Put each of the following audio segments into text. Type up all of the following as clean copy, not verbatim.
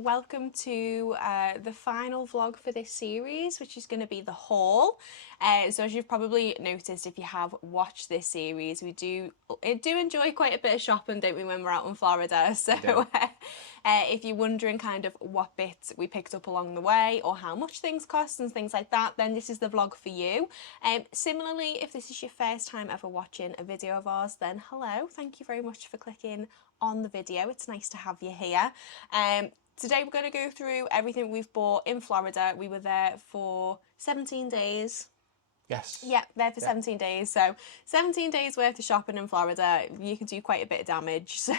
welcome to the final vlog for this series, which is going to be the haul. So as you've probably noticed if you have watched this series, we do enjoy quite a bit of shopping, don't we, when we're out in Florida? So if you're wondering kind of what bits we picked up along the way or how much things cost and things like that, then this is the vlog for you. Similarly, if this is your first time ever watching a video of ours, then hello, thank you very much for clicking on the video. It's nice to have you here. Today we're going to go through everything we've bought in Florida. We were there for 17 days. Yes. Yeah, there for 17 days. So 17 days worth of shopping in Florida. You can do quite a bit of damage. So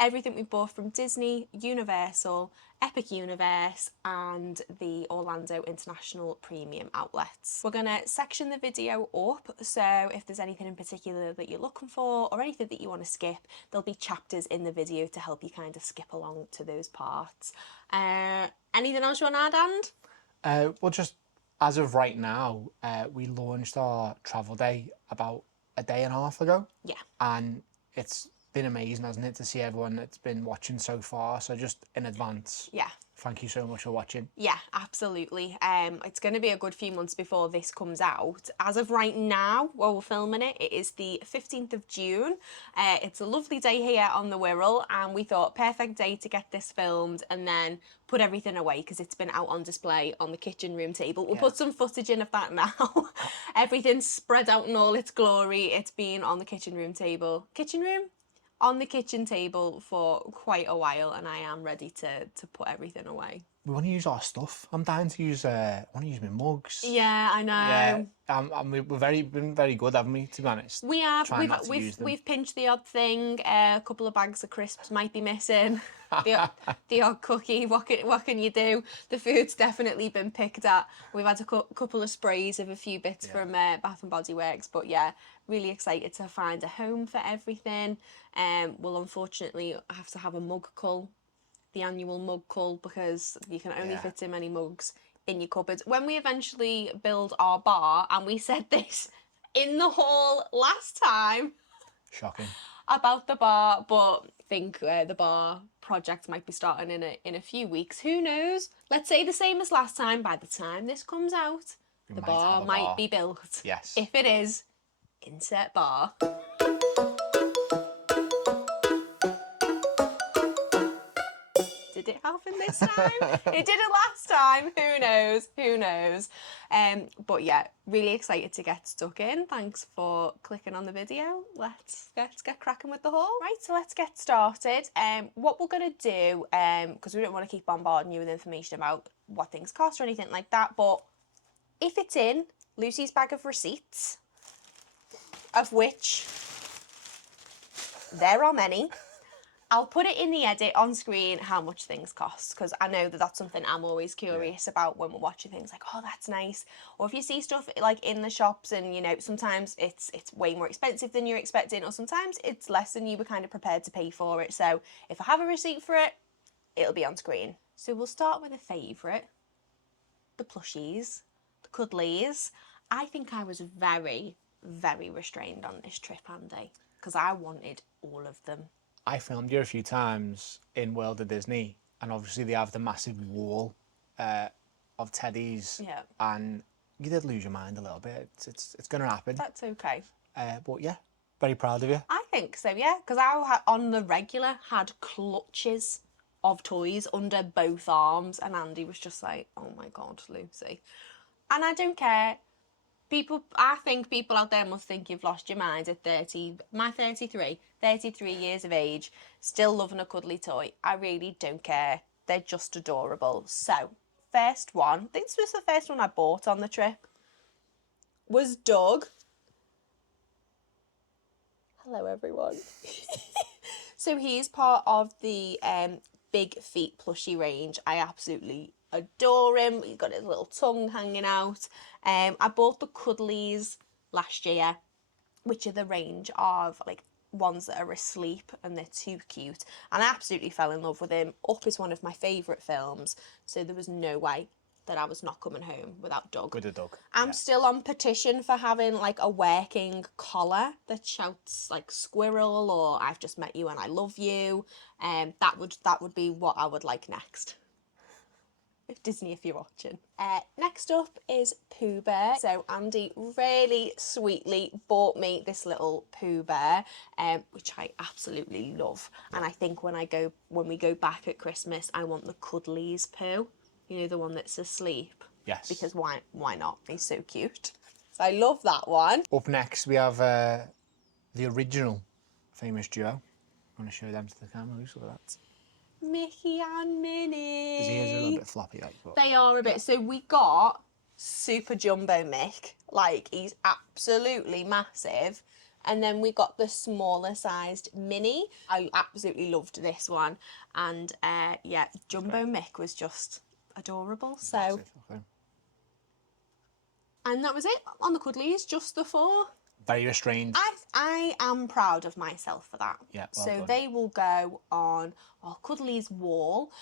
everything we've bought from Disney, Universal, Epic Universe and the Orlando International Premium Outlets. We're going to section the video up. So if there's anything in particular that you're looking for or anything that you want to skip, there'll be chapters in the video to help you kind of skip along to those parts. Anything else you want to add, And? Well, just as of right now, we launched our travel day about a day and a half ago. Yeah. And it's been amazing, hasn't it, to see everyone that's been watching so far. So just in advance, yeah, thank you so much for watching. Yeah, absolutely. It's going to be a good few months before this comes out. As of right now, while we're filming it, it is the 15th of June. It's a lovely day here on the Wirral, and we thought perfect day to get this filmed and then put everything away because it's been out on display on the kitchen room table. We'll put some footage in of that now. Everything's spread out in all its glory. It's been on the kitchen room table. Kitchen room? On the kitchen table for quite a while, and I am ready to put everything away. We want to use our stuff. I'm dying to use. I want to use my mugs. Yeah, I know. Yeah, we've been very good, haven't we? To be honest, we have. We've pinched the odd thing. A couple of bags of crisps might be missing. the odd cookie. What can you do? The food's definitely been picked at. We've had a couple of sprays of a few bits from Bath and Body Works, but yeah, really excited to find a home for everything. We'll unfortunately have to have a mug cull, the annual mug cull, because you can only fit so many mugs in your cupboards. When we eventually build our bar, and we said this in the haul last time, shocking, about the bar, but I think the bar project might be starting in a few weeks. Who knows? Let's say the same as last time. By the time this comes out, the bar might be built. Yes. If it is, insert bar. Did it happen this time? It didn't last time. Who knows? But yeah, really excited to get stuck in. Thanks for clicking on the video. Let's get cracking with the haul. Right, so let's get started. What we're gonna do, because we don't want to keep bombarding you with information about what things cost or anything like that, but if it's in Lucy's bag of receipts, of which there are many, I'll put it in the edit on screen how much things cost, because I know that that's something I'm always curious about when we're watching things, like, oh, that's nice. Or if you see stuff like in the shops and, you know, sometimes it's way more expensive than you're expecting, or sometimes it's less than you were kind of prepared to pay for it. So if I have a receipt for it, it'll be on screen. So we'll start with a favourite, the plushies, the cuddlies. I think I was very, very restrained on this trip, Andy, because I wanted all of them. I filmed you a few times in World of Disney, and obviously they have the massive wall of teddies. Yeah. And you did lose your mind a little bit. It's going to happen. That's okay. But yeah, very proud of you. I think so, yeah, because I on the regular had clutches of toys under both arms, and Andy was just like, oh my God, Lucy. And I don't care. I think people out there must think you've lost your mind at 33 years of age, still loving a cuddly toy. I really don't care. They're just adorable. So, first one, I think this was the first one I bought on the trip, was Doug. Hello, everyone. So he's part of the Big Feet plushie range. I absolutely adore him. He's got his little tongue hanging out. I bought the cuddlies last year, which are the range of like ones that are asleep, and they're too cute, and I absolutely fell in love with him. Up is one of my favourite films, so there was no way that I was not coming home without Doug. With a dog. I'm still on petition for having like a working collar that shouts like squirrel or I've just met you and I love you. That would be what I would like next. Disney, if you're watching. Next up is Pooh Bear. So Andy really sweetly bought me this little Pooh Bear, which I absolutely love. And I think when we go back at Christmas, I want the Cuddlies Pooh. You know, the one that's asleep. Yes. Because why not? He's so cute. So I love that one. Up next, we have the original famous duo. I'm going to show them to the camera. Look at that. Mickey and Minnie. His ears are a little bit floppy, like, but They are a bit. So we got Super Jumbo Mick. Like, he's absolutely massive. And then we got the smaller sized Minnie. I absolutely loved this one. And yeah, Jumbo Mick was just adorable. So, massive, okay. And that was it on the Cuddlies, just the 4. Very restrained. I am proud of myself for that. Yeah, well so done. they will go on our Cuddlies wall.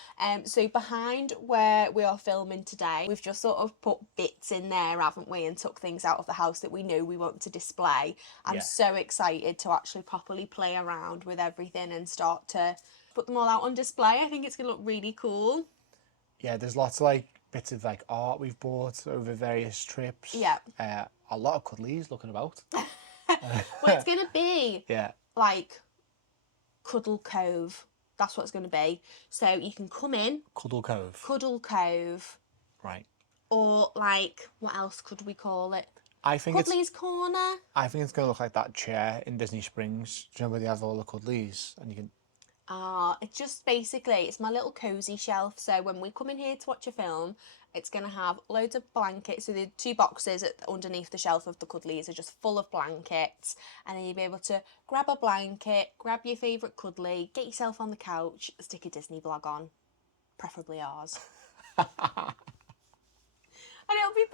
So behind where we are filming today, we've just sort of put bits in there, haven't we, and took things out of the house that we know we want to display. I'm so excited to actually properly play around with everything and start to put them all out on display. I think it's going to look really cool. Yeah, there's lots of like bits of like art we've bought over various trips. Yeah. A lot of Cuddlies looking about. Well, it's going to be like Cuddle Cove. That's what it's going to be. So you can come in. Cuddle Cove. Cuddle Cove. Right. Or like, what else could we call it? I think Cuddlies Corner. I think it's going to look like that chair in Disney Springs. Do you know where they have all the Cuddlies? And you can... It's just basically, it's my little cosy shelf. So when we come in here to watch a film, it's going to have loads of blankets. So the 2 boxes underneath the shelf of the Cuddlies are just full of blankets. And then you'll be able to grab a blanket, grab your favourite Cuddly, get yourself on the couch, stick a Disney vlog on. Preferably ours. And it'll be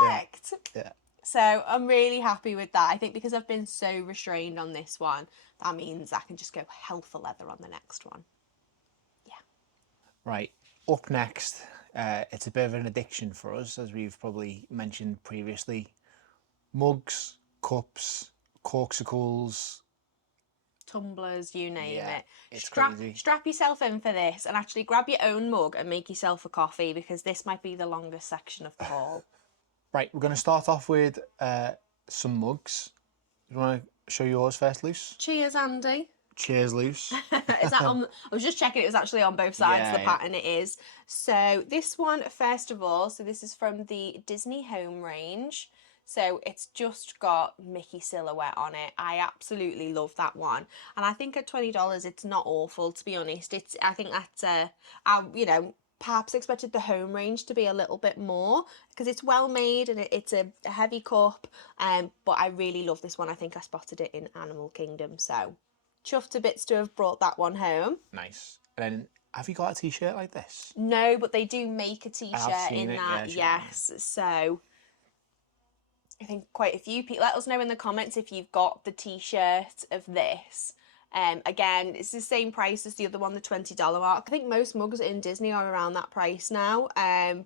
perfect. Yeah. So I'm really happy with that. I think because I've been so restrained on this one, that means I can just go hell for leather on the next one. Yeah. Right. Up next, it's a bit of an addiction for us, as we've probably mentioned previously. Mugs, cups, corksicles. Tumblers, you name it. It's crazy. Strap yourself in for this and actually grab your own mug and make yourself a coffee, because this might be the longest section of the haul. Right, we're going to start off with some mugs. You want to show yours first, Luce? Cheers, Andy. Cheers, Luce. Is that on? I was just checking it was actually on both sides of the pattern. It is. So this one, first of all, so this is from the Disney home range. So it's just got Mickey silhouette on it. I absolutely love that one. And I think at $20, it's not awful, to be honest. I think that's, you know, perhaps expected the home range to be a little bit more, because it's well made and it's a heavy cup. But I really love this one. I think I spotted it in Animal Kingdom. So chuffed to bits to have brought that one home. Nice. And then, have you got a t-shirt like this? No, but they do make a t-shirt in that. Yeah, yes. So I think quite a few people. Let us know in the comments if you've got the t-shirt of this. Again, it's the same price as the other one, the $20 mark. I think most mugs in Disney are around that price now.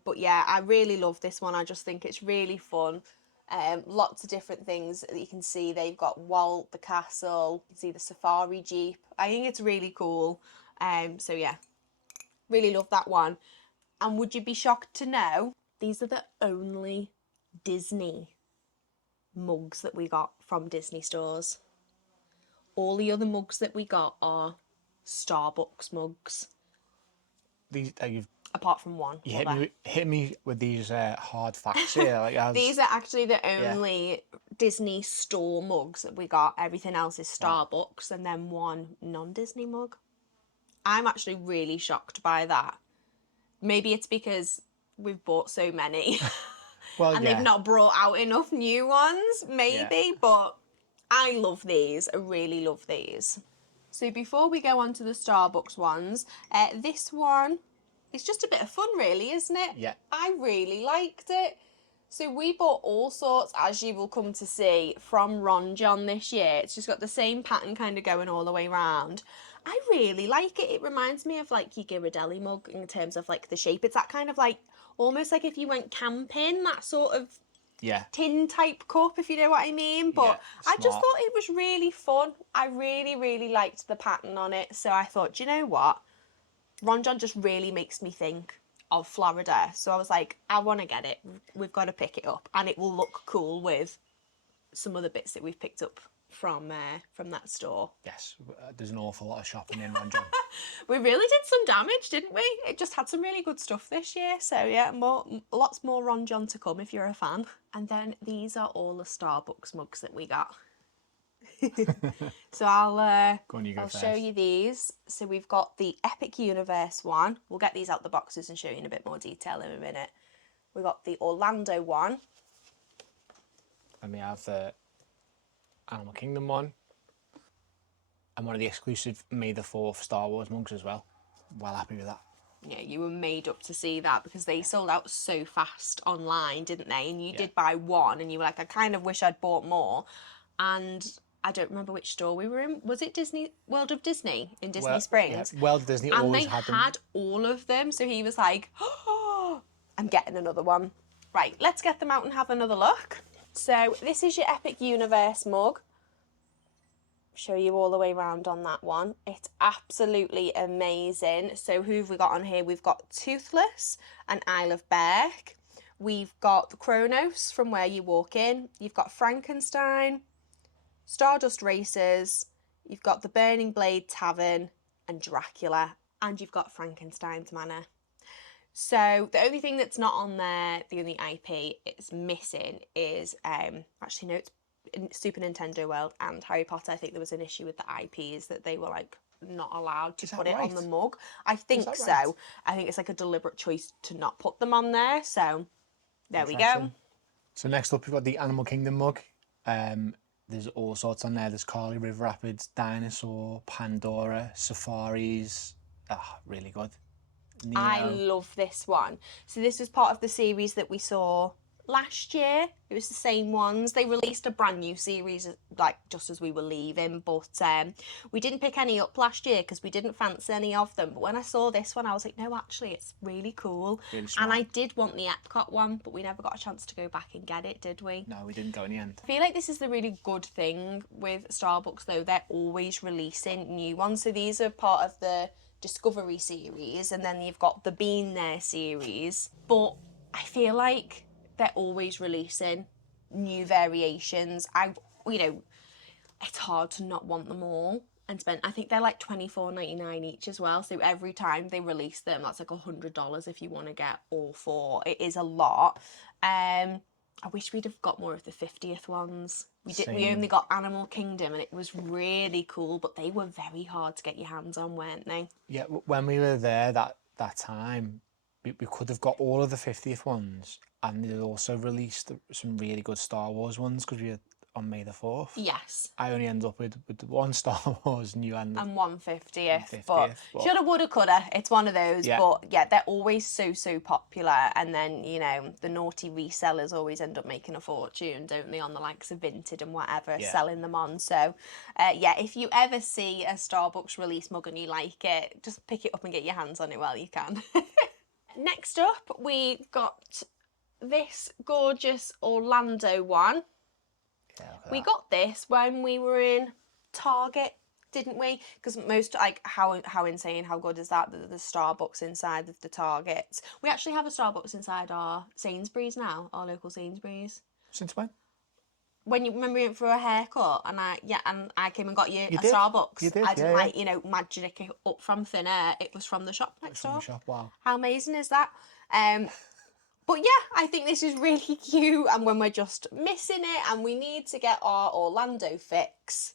But yeah, I really love this one. I just think it's really fun. Lots of different things that you can see. They've got Walt, the castle, you can see the safari jeep. I think it's really cool. So yeah, really love that one. And would you be shocked to know these are the only Disney mugs that we got from Disney stores? All the other mugs that we got are Starbucks mugs. These apart from one. You hit me with these hard facts here. Like, these are actually the only Disney store mugs that we got. Everything else is Starbucks, and then one non-Disney mug. I'm actually really shocked by that. Maybe it's because we've bought so many. Well, and they've not brought out enough new ones, maybe, but I love these. I really love these. So before we go on to the Starbucks ones, this one is just a bit of fun, really, isn't it? Yeah. I really liked it. So we bought all sorts, as you will come to see, from Ron John this year. It's just got the same pattern kind of going all the way around. I really like it. It reminds me of like your Ghirardelli mug in terms of like the shape. It's that kind of like almost like if you went camping, that sort of Yeah. tin type cup, if you know what I mean. But Yeah, I just smart. thought it was really fun. I really, really liked the pattern on it. So I thought, do you know what? Ron John just really makes me think of Florida. So I was like, I want to get it. We've got to pick it up. And it will look cool with some other bits that we've picked up from that store. Yes, there's an awful lot of shopping in Ron John. We really did some damage, didn't we? It just had some really good stuff this year. So yeah, lots more Ron John to come if you're a fan. And then these are all the Starbucks mugs that we got. So I'll show you these. So we've got the Epic Universe one. We'll get these out the boxes and show you in a bit more detail in a minute. We got the Orlando one. And we have the Animal Kingdom one. And one of the exclusive May the 4th Star Wars mugs as well. Well happy with that. Yeah, you were made up to see that because they sold out so fast online, didn't they? And you did buy one and you were like, I kind of wish I'd bought more. And I don't remember which store we were in. Was it Disney World of Disney in Disney Springs? Yeah, World of Disney and always they had them. had all of them. So he was like, oh, I'm getting another one. Right, let's get them out and have another look. So this is your Epic Universe mug. Show you all the way around on that one. It's absolutely amazing. So who have we got on here? We've got Toothless and Isle of Berk. We've got the Kronos from Where You Walk In. You've got Frankenstein, Stardust Racers. You've got the Burning Blade Tavern and Dracula. And you've got Frankenstein's Manor. So the only thing that's not on there, the only IP it's missing is, actually no, it's in Super Nintendo World and Harry Potter. I think there was an issue with the IPs that they were like not allowed to put it on the mug. I think so. Right? I think it's like a deliberate choice to not put them on there. So there we go. So next up we've got the Animal Kingdom mug. There's all sorts on there. There's Carly River Rapids, Dinosaur, Pandora, Safaris. Really good. Nemo. I love this one. So this was part of the series that we saw last year. It was the same ones. They released a brand new series like just as we were leaving, but we didn't pick any up last year because we didn't fancy any of them. But when I saw this one I was like, no, actually it's really cool. Really and I did want the Epcot one, but we never got a chance to go back and get it, did we? No, we didn't go in the end. I feel like this is the really good thing with Starbucks though. They're always releasing new ones. So these are part of the Discovery series, and then you've got the Bean There series, but I feel like they're always releasing new variations. It's hard to not want them all and spend. I think they're like $24.99 each as well, so every time they release them that's like $100 if you want to get all four. It is a lot. I wish we'd have got more of the 50th ones. We only got Animal Kingdom and it was really cool, but they were very hard to get your hands on, weren't they? Yeah, when we were there that time, we could have got all of the 50th ones, and they also released some really good Star Wars ones because we were on May the 4th. Yes. I only ended up with one Star Wars new and 150th. But shoulda, woulda, coulda. It's one of those. Yeah. But yeah, they're always so popular. And then, the naughty resellers always end up making a fortune, don't they, on the likes of Vinted and whatever, selling them on. So, if you ever see a Starbucks release mug and you like it, just pick it up and get your hands on it while you can. Next up, we got this gorgeous Orlando one. We got this when we were in Target, didn't we? Because most, how insane, how good is that? The Starbucks inside of the Targets. We actually have a Starbucks inside our Sainsbury's now, our local Sainsbury's. Since when? When you remember we went for a haircut and I came and got you a did. Starbucks. You did, I didn't magic it up from thin air. It was from the shop next door. Wow. How amazing is that? But yeah, I think this is really cute, and when we're just missing it and we need to get our Orlando fix,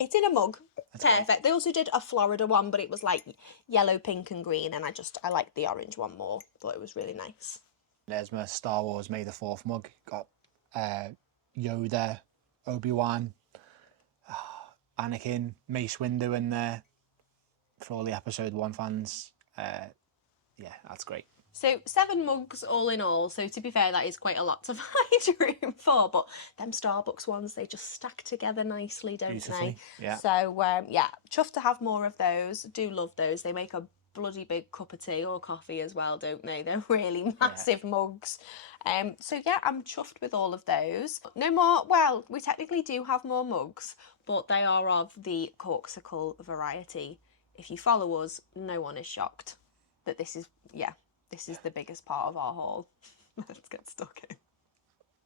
it's in a mug. That's perfect. Great. They also did a Florida one, but it was like yellow, pink and green, and I liked the orange one more. Thought it was really nice. There's my Star Wars May the 4th mug. Got Yoda, Obi-Wan, Anakin, Mace Windu in there for all the episode 1 fans. That's great. So 7 mugs all in all. So to be fair, that is quite a lot to find room for. But them Starbucks ones, they just stack together nicely, don't they? Yeah. So chuffed to have more of those. Do love those. They make a bloody big cup of tea or coffee as well, don't they? They're really massive mugs. So yeah, I'm chuffed with all of those. No more, well, we technically do have more mugs, but they are of the Corkcicle variety. If you follow us, no one is shocked that this is the biggest part of our haul. Let's get stuck in.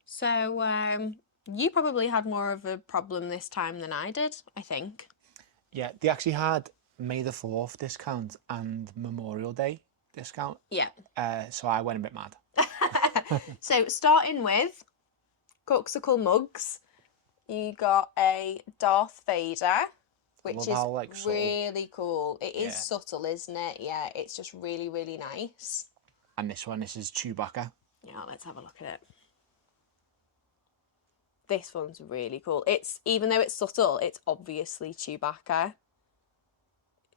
So you probably had more of a problem this time than I did, I think. Yeah, they actually had May the 4th discount and Memorial Day discount. Yeah. So I went a bit mad. So starting with Corkcicle mugs, you got a Darth Vader, which is how, like, really cool. It is Yeah. subtle, isn't it? Yeah, it's just really, really nice. And this is Chewbacca. Yeah, let's have a look at it. This one's really cool. It's, even though it's subtle, it's obviously Chewbacca.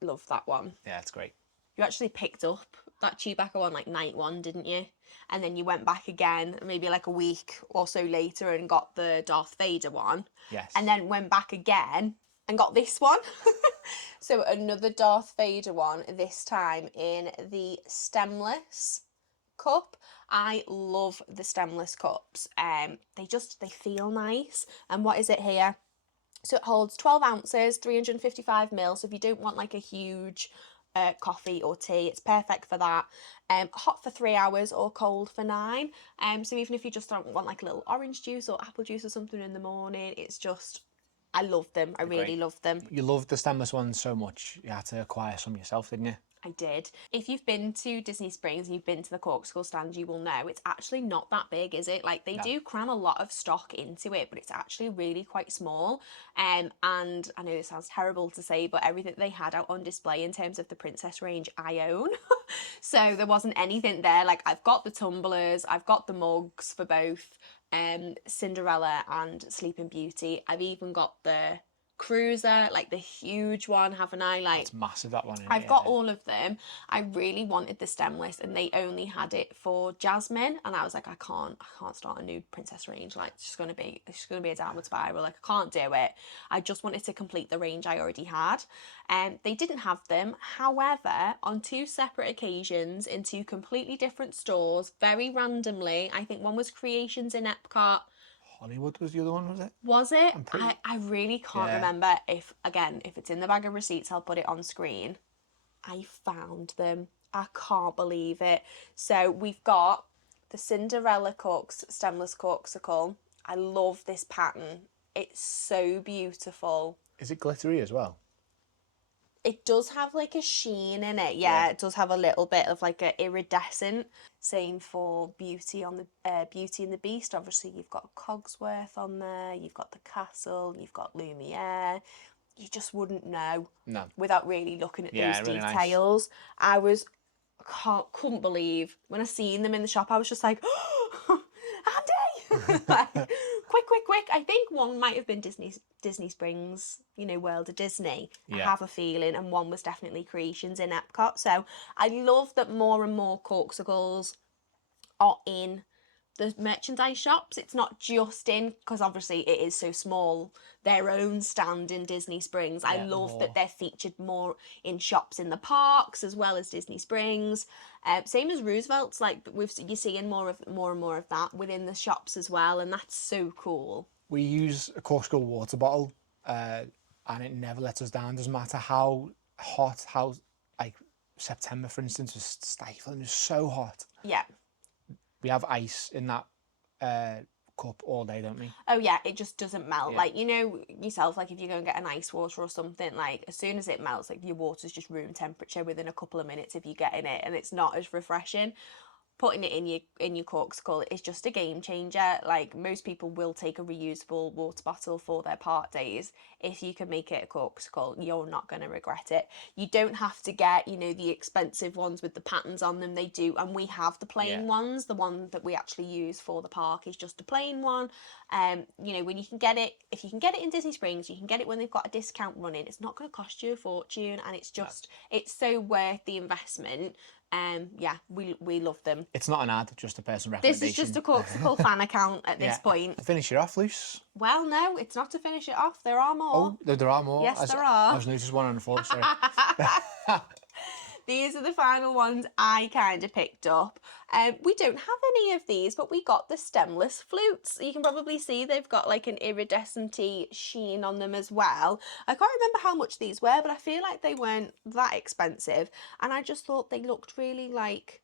Love that one. Yeah, it's great. You actually picked up that Chewbacca one like night one, didn't you? And then you went back again, maybe like a week or so later, and got the Darth Vader one. Yes. And then went back again and got this one. So another Darth Vader one, this time in the stemless cup. I love the stemless cups. They feel nice. And what is it here? So it holds 12 ounces, 355 ml. So if you don't want like a huge coffee or tea, it's perfect for that. Hot for 3 hours or cold for 9. So even if you just don't want like a little orange juice or apple juice or something in the morning, it's just, I love them. I really love them. You love the stemless ones so much, you had to acquire some yourself, didn't you? I did. If you've been to Disney Springs and you've been to the Corkcicle stand, you will know it's actually not that big, is it? Like, they do cram a lot of stock into it, but it's actually really quite small. And I know this sounds terrible to say, but everything they had out on display in terms of the princess range, I own. So there wasn't anything there. Like, I've got the tumblers, I've got the mugs for both Cinderella and Sleeping Beauty. I've even got the cruiser, like the huge one, haven't I? Like, it's massive, that one. I've got all of them. I really wanted the stemless, and they only had it for Jasmine, and I was like, I can't start a new princess range. Like, it's just gonna be a downward spiral. Like, I can't do it. I just wanted to complete the range I already had. And they didn't have them. However, on 2 separate occasions in 2 completely different stores, very randomly, I think one was Creations in Epcot. Hollywood was the other one, was it? Was it? I really can't remember. If it's in the bag of receipts, I'll put it on screen. I found them. I can't believe it. So we've got the Cinderella stemless Corkcicle. I love this pattern. It's so beautiful. Is it glittery as well? It does have like a sheen in it. Yeah, it does have a little bit of like a iridescent. Same for Beauty and the Beast. Obviously, you've got Cogsworth on there. You've got the castle. You've got Lumiere. You just wouldn't know without really looking at those really details. Nice. Couldn't believe when I seen them in the shop. I was just like, oh, Andy! Like, quick. I think one might have been Disney Springs, World of Disney. I have a feeling, and one was definitely Creations in Epcot. So I love that more and more Corkcicles are in the merchandise shops. It's not just in, because obviously it is so small, their own stand in Disney Springs. I love that they're featured more in shops in the parks as well as Disney Springs. Same as Roosevelt's, like you're seeing more and more of that within the shops as well, and that's so cool. We use a Corkcicle water bottle, and it never lets us down. Doesn't matter how hot, like September, for instance, was stifling. It was so hot. Yeah. We have ice in that cup all day, don't we? Oh yeah, it just doesn't melt. Like, yourself, like if you go and get an ice water or something, like as soon as it melts, like your water's just room temperature within a couple of minutes if you get in it, and it's not as refreshing. Putting it in your Corkcicle is just a game changer. Like, most people will take a reusable water bottle for their park days. If you can make it a Corkcicle, you're not going to regret it. You don't have to get, the expensive ones with the patterns on them. They do, and we have the plain ones. The one that we actually use for the park is just a plain one. When you can get it, if you can get it in Disney Springs, you can get it when they've got a discount running. It's not going to cost you a fortune, and it's just, it's so worth the investment. We love them. It's not an ad, just a personal recommendation. This is just a Corkcicle fan account at this point. To finish it off, Luce. Well, no, it's not to finish it off. There are more. Oh, there are more. Yes, there are. I was noticed one on the floor, sorry. These are the final ones I kind of picked up. We don't have any of these, but we got the stemless flutes. You can probably see they've got like an iridescent-y sheen on them as well. I can't remember how much these were, but I feel like they weren't that expensive. And I just thought they looked really like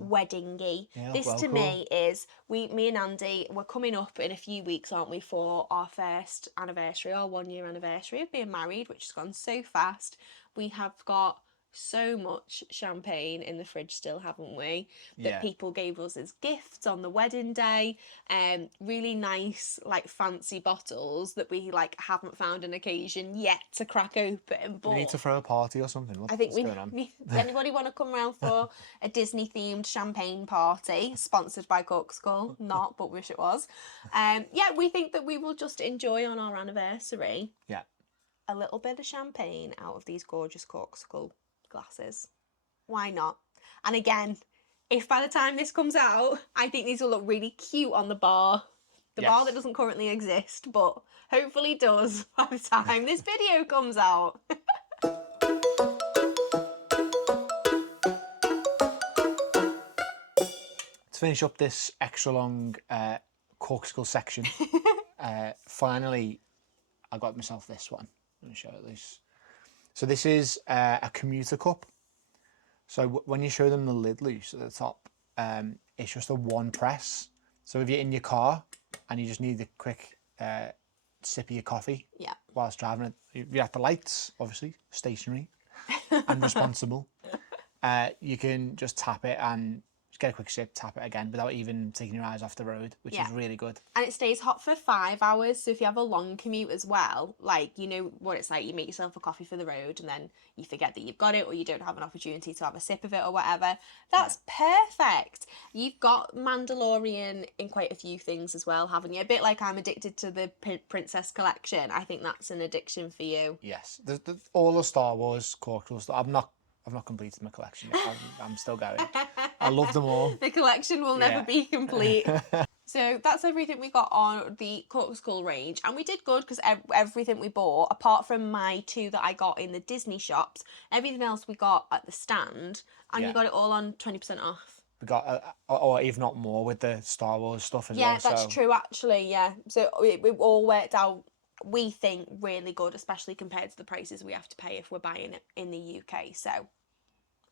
weddingy. Yeah, This well, to cool. me is me and Andy, we're coming up in a few weeks, aren't we, for our first anniversary, our 1 year anniversary of being married, which has gone so fast. We have got so much champagne in the fridge still, haven't we, that people gave us as gifts on the wedding day. Really nice, like, fancy bottles that we like haven't found an occasion yet to crack open. But we need to throw a party or something. I think what's going on? Does anybody want to come around for a Disney themed champagne party sponsored by Corkcicle? Not, but wish it was. Yeah, we think that we will just enjoy on our anniversary a little bit of champagne out of these gorgeous Corkcicle glasses. Why not? And again, if by the time this comes out, I think these will look really cute on the bar. The bar that doesn't currently exist, but hopefully does by the time this video comes out. To finish up this extra long Corkcicle section, finally I got myself this one. I'm going to show you this. So this is a commuter cup. So when you show them the lid loose at the top, it's just a one press. So if you're in your car and you just need a quick sip of your coffee whilst driving it, you have the lights, obviously, stationary and responsible. You can just tap it and just get a quick sip, tap it again without even taking your eyes off the road, which is really good. And it stays hot for 5 hours, so if you have a long commute as well, like, you know what it's like, you make yourself a coffee for the road and then you forget that you've got it, or you don't have an opportunity to have a sip of it or whatever. That's perfect. You've got Mandalorian in quite a few things as well, haven't you? A bit like I'm addicted to the Princess collection. I think that's an addiction for you. Yes, all the Star Wars Corkcicle stuff. I've not completed my collection yet. I'm still going. I love them all. The collection will never be complete. So that's everything we got on the Corkcicle range, and we did good because everything we bought, apart from my 2 that I got in the Disney shops, everything else we got at the stand, and you got it all on 20% off. We got, or if not more, with the Star Wars stuff as well. Yeah, that's true actually, yeah. So it all worked out, we think, really good, especially compared to the prices we have to pay if we're buying it in the UK. So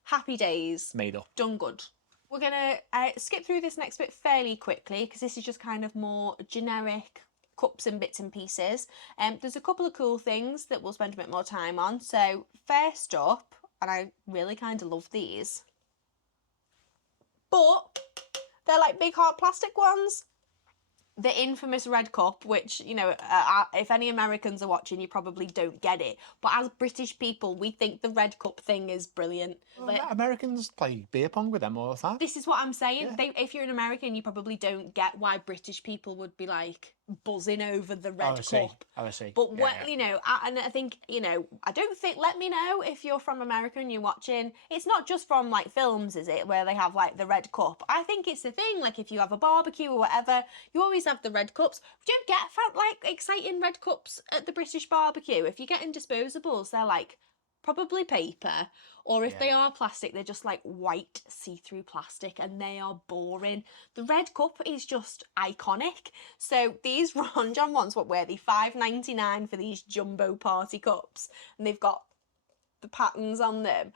happy days. Made up. Done good. We're going to skip through this next bit fairly quickly because this is just kind of more generic cups and bits and pieces. There's a couple of cool things that we'll spend a bit more time on. So first up, and I really kind of love these, but they're like big hard plastic ones. The infamous red cup, which, you know, if any Americans are watching, you probably don't get it. But as British people, we think the red cup thing is brilliant. Well, Americans play beer pong with them all the time. This is what I'm saying. If you're an American, you probably don't get why British people would be like buzzing over the red cup. I see. But you know, and I think, you know, I don't think, let me know if you're from America and you're watching. It's not just from like films, is it, where they have like the red cup. I think it's the thing, like if you have a barbecue or whatever, you always have the red cups. We don't get like exciting red cups at the British barbecue. If you're getting disposables, they're like probably paper, or if they are plastic, they're just like white see-through plastic and they are boring. The red cup is just iconic. So these Ron John ones, what were they? $5.99 for these jumbo party cups, and they've got the patterns on them.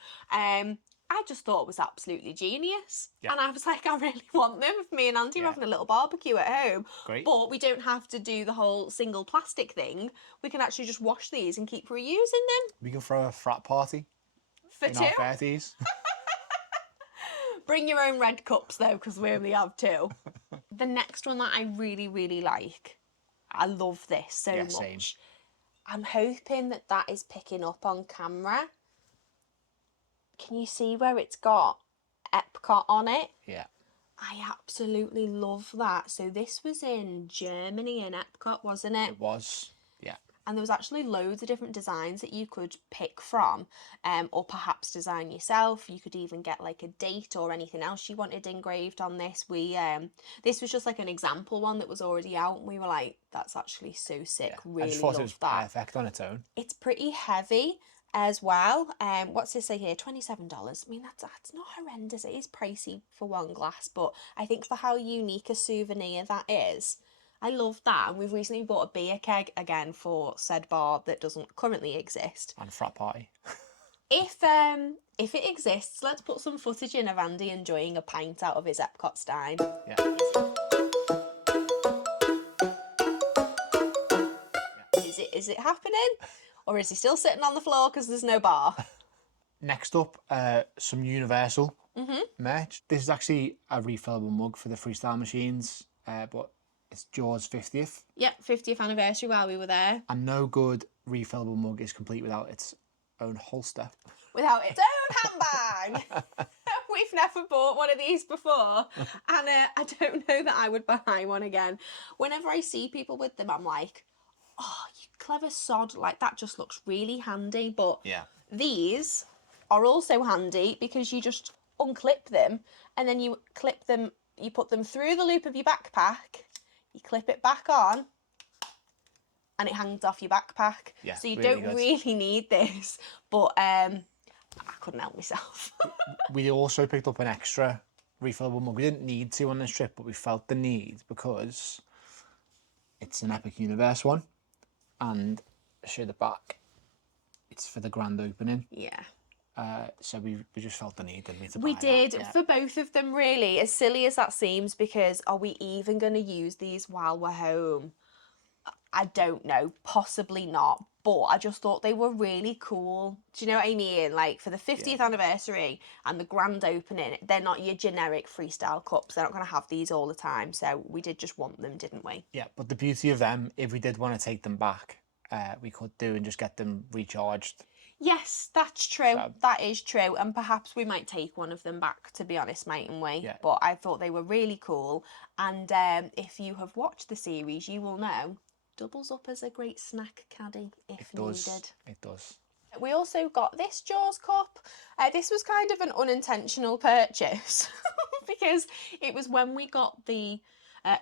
I just thought it was absolutely genius. Yeah. And I was like, I really want them if me and Auntie are having a little barbecue at home. Great. But we don't have to do the whole single plastic thing. We can actually just wash these and keep reusing them. We can throw a frat party. For in 2? Our 30s. Bring your own red cups though, because we only have 2. The next one that I really, really like, I love this so much. Same. I'm hoping that that is picking up on camera. Can you see where it's got Epcot on it? Yeah. I absolutely love that. So this was in Germany in Epcot, wasn't it? It was, yeah. And there was actually loads of different designs that you could pick from, or perhaps design yourself. You could even get like a date or anything else you wanted engraved on this. This was just like an example one that was already out, and we were like, that's actually so sick. Yeah. Really I just thought love it was that. perfect on its own. It's pretty heavy. as well. What's this say here? $27. I mean, that's not horrendous. It is pricey for one glass, but I think for how unique a souvenir that is, I love that. And we've recently bought a beer keg again for said bar that doesn't currently exist. And frat party. If it exists, let's put some footage in of Andy enjoying a pint out of his Epcot Stein. Yeah. Is it happening? Or is he still sitting on the floor because there's no bar? Next up, some Universal merch. This is actually a refillable mug for the freestyle machines, but it's Jaws 50th. Yep, 50th anniversary while we were there. And no good refillable mug is complete without its own holster. Without its own handbag. We've never bought one of these before. And I don't know that I would buy one again. Whenever I see people with them, I'm like, oh, you clever sod. Like, that just looks really handy. But Yeah. these are also handy because you just unclip them and then you clip them, you put them through the loop of your backpack, you clip it back on, and it hangs off your backpack. Yeah, so you really don't good. really need this. But I couldn't help myself. We also picked up an extra refillable mug. We didn't need to on this trip, but we felt the need because it's an Epic Universe one. And show the back. It's for the grand opening. Yeah. So we just felt the need, didn't we, to buy We that? did, Yeah. for both of them, really. As silly as that seems, because are we even going to use these while we're home? I don't know. Possibly not. But I just thought they were really cool. Do you know what I mean? Like, for the 50th anniversary and the grand opening, they're not your generic freestyle cups. They're not going to have these all the time. So we did just want them, didn't we? Yeah, but the beauty of them, if we did want to take them back, we could do and just get them recharged. Yes, that's true. So- That is true. And perhaps we might take one of them back, to be honest, mightn't we? Yeah. But I thought they were really cool. And if you have watched the series, you will know doubles up as a great snack caddy if needed. It does. We also got this Jaws cup. This was kind of an unintentional purchase because it was when we got the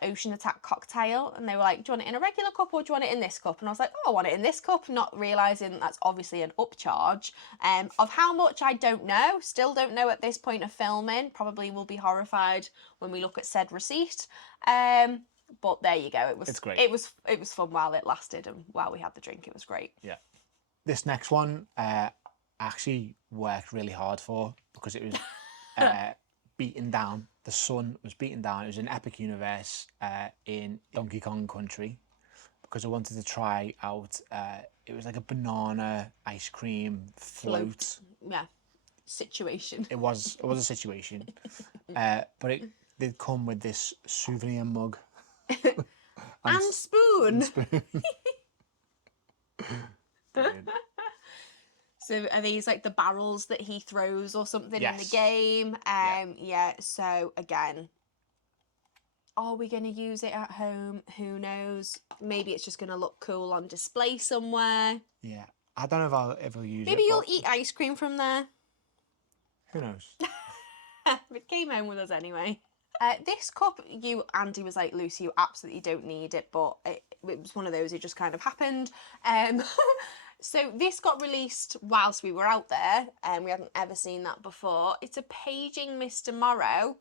Ocean Attack cocktail and they were like, do you want it in a regular cup or do you want it in this cup? And I was like, oh, I want it in this cup, not realising that's obviously an upcharge. Of how much, I don't know. Still don't know at this point of filming. Probably will be horrified when we look at said receipt. But there you go. It's great. It was fun while it lasted and while we had the drink. It was great. Yeah. This next one I actually worked really hard for because it was beaten down. The sun was beaten down. It was an Epic Universe in Donkey Kong Country because I wanted to try out. It was like a banana ice cream float. Yeah. Situation. It was a situation, but it did come with this souvenir mug. And spoon. Brilliant. So are these like the barrels that he throws or something in the Yes. game? Yeah. So again, are we going to use it at home? Who knows? Maybe it's just going to look cool on display somewhere. Yeah, I don't know if I'll ever use it. Maybe you'll but eat ice cream from there. Who knows? It came home with us anyway. This cup, Andy was like, Lucy, you absolutely don't need it, but it was one of those, it just kind of happened. So this got released whilst we were out there, and we hadn't ever seen that before. It's a Paging Mr. Morrow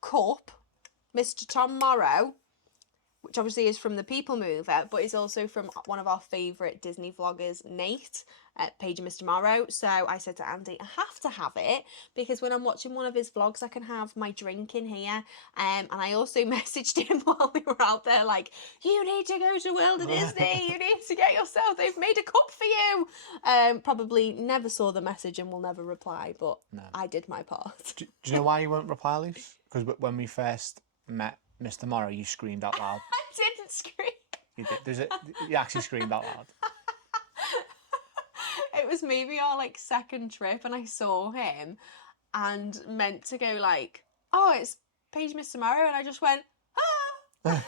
cup, Mr. Tom Morrow, which obviously is from the People Mover, but it's also from one of our favourite Disney vloggers, Nate, at Paging Mr. Morrow. So I said to Andy, I have to have it because when I'm watching one of his vlogs, I can have my drink in here. And I also messaged him while we were out there, like, you need to go to World of Disney. You need to get yourself, they've made a cup for you. Probably never saw the message and will never reply, but No. I did my part. Do you know why you won't reply, Luce? Because when we first met Mr. Morrow, you screamed out loud. I didn't scream. You did. You actually screamed out loud. It was maybe our like second trip and I saw him and meant to go like, oh, it's Page Mr. Morrow, and I just went, ah.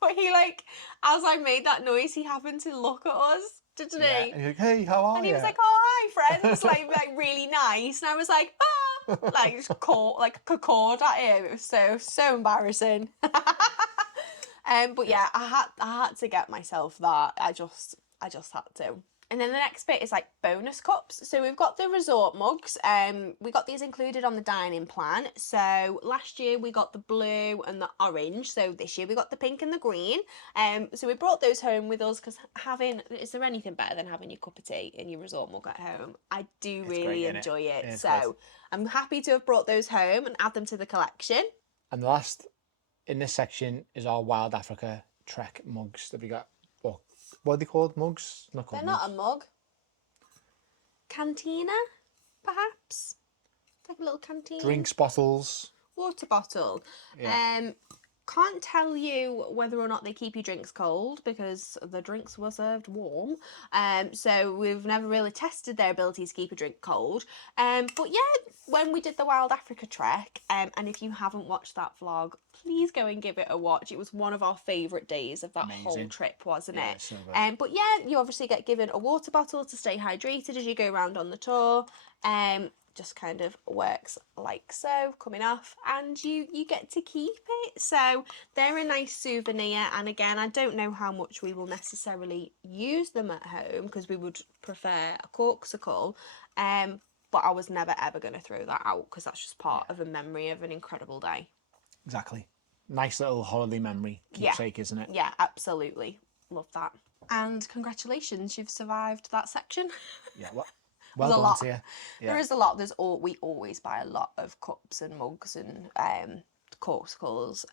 But he like, as I made that noise, he happened to look at us, didn't Yeah. he? And you're like, hey, how are you? And he was like, oh, hi, friends, like really nice. And I was like, ah, like just caught, like cawed at him. It was so embarrassing. But yeah, I had to get myself that. I just had to. And then the next bit is like bonus cups. So we've got the resort mugs. We got these included on the dining plan. So last year we got the blue and the orange. So this year we got the pink and the green. So we brought those home with us because is there anything better than having your cup of tea in your resort mug at home? I do really enjoy it. So I'm happy to have brought those home and add them to the collection. And the last in this section is our Wild Africa Trek mugs that we got. What are they called? Mugs? Not called They're mugs. not a mug. Cantina, perhaps? Like a little canteen. Drinks bottles. Water bottle. Yeah. Can't tell you whether or not they keep your drinks cold because the drinks were served warm. So we've never really tested their ability to keep a drink cold. But yeah, when we did the Wild Africa trek, and if you haven't watched that vlog, please go and give it a watch. It was one of our favourite days of that whole trip, wasn't it? So good. But yeah, you obviously get given a water bottle to stay hydrated as you go around on the tour. Just kind of works like so, coming off, and you get to keep it. So they're a nice souvenir, and again, I don't know how much we will necessarily use them at home because we would prefer a Corkcicle, but I was never ever going to throw that out because that's just part of a memory of an incredible day. Exactly. Nice little holiday memory keepsake, isn't it? Yeah, absolutely. Love that. And congratulations, you've survived that section. Yeah, well done to you. Yeah. There is a lot. We always buy a lot of cups and mugs and Corkcicles,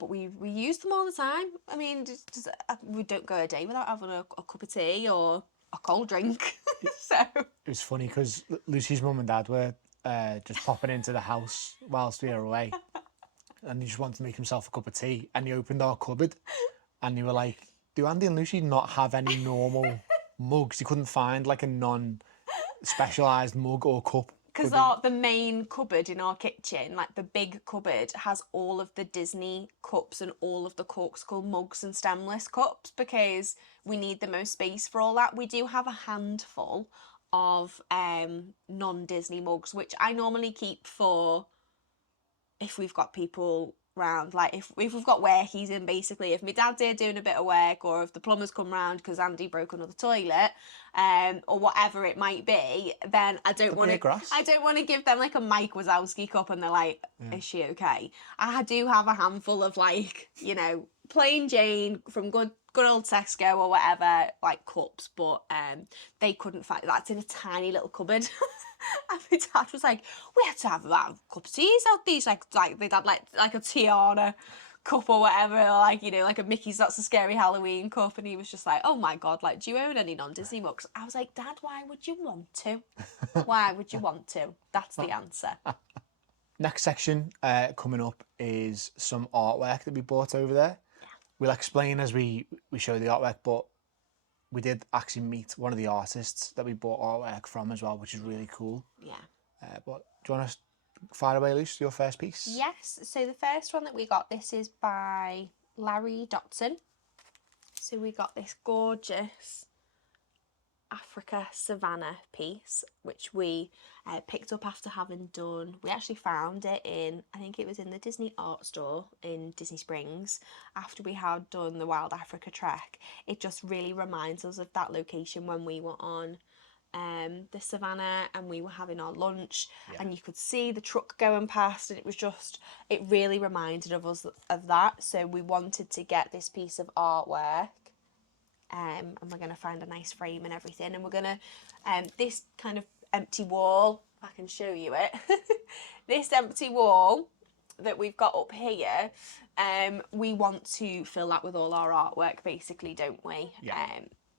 but we use them all the time. I mean, we don't go a day without having a cup of tea or a cold drink. So it was funny because Lucy's mum and dad were just popping into the house whilst we were away, and he just wanted to make himself a cup of tea, and he opened our cupboard, and they were like, "Do Andy and Lucy not have any normal?" mugs? You couldn't find like a non-specialised mug or cup. Because the main cupboard in our kitchen, like the big cupboard, has all of the Disney cups and all of the Corkcicle mugs and stemless cups because we need the most space for all that. We do have a handful of non-Disney mugs, which I normally keep for if we've got people round, like if we've got workies in, basically if my dad's here doing a bit of work or if the plumbers come round because Andy broke another toilet or whatever it might be, then I don't want to give them like a Mike Wazowski cup and they're like, is she okay? I do have a handful of like, you know, plain Jane from good old Tesco or whatever, like cups, but they couldn't find that's in a tiny little cupboard. And my dad was like, we had to have a cup of teas out these, like they'd had like a Tiana cup or whatever, like, you know, like a Mickey's That's a Scary Halloween cup, and he was just like, oh my god, like, do you own any non-Disney mugs? I was like, Dad, why would you want to? Why would you want to? That's the answer. Next section coming up is some artwork that we bought over there. Yeah. We'll explain as we show the artwork, but we did actually meet one of the artists that we bought artwork from as well, which is really cool. Yeah. But do you want to fire away, Luce, your first piece? Yes. So the first one that we got, this is by Larry Dotson. So we got this gorgeous Africa Savannah piece, which we picked up after having done, we actually found it in, I think it was in the Disney art store in Disney Springs after we had done the Wild Africa trek. It just really reminds us of that location when we were on the savannah and we were having our lunch, and you could see the truck going past, and it really reminded of us of that. So we wanted to get this piece of artwork, and we're going to find a nice frame and everything, and we're going to this kind of empty wall, I can show you it. This empty wall that we've got up here, we want to fill that with all our artwork, basically, don't we?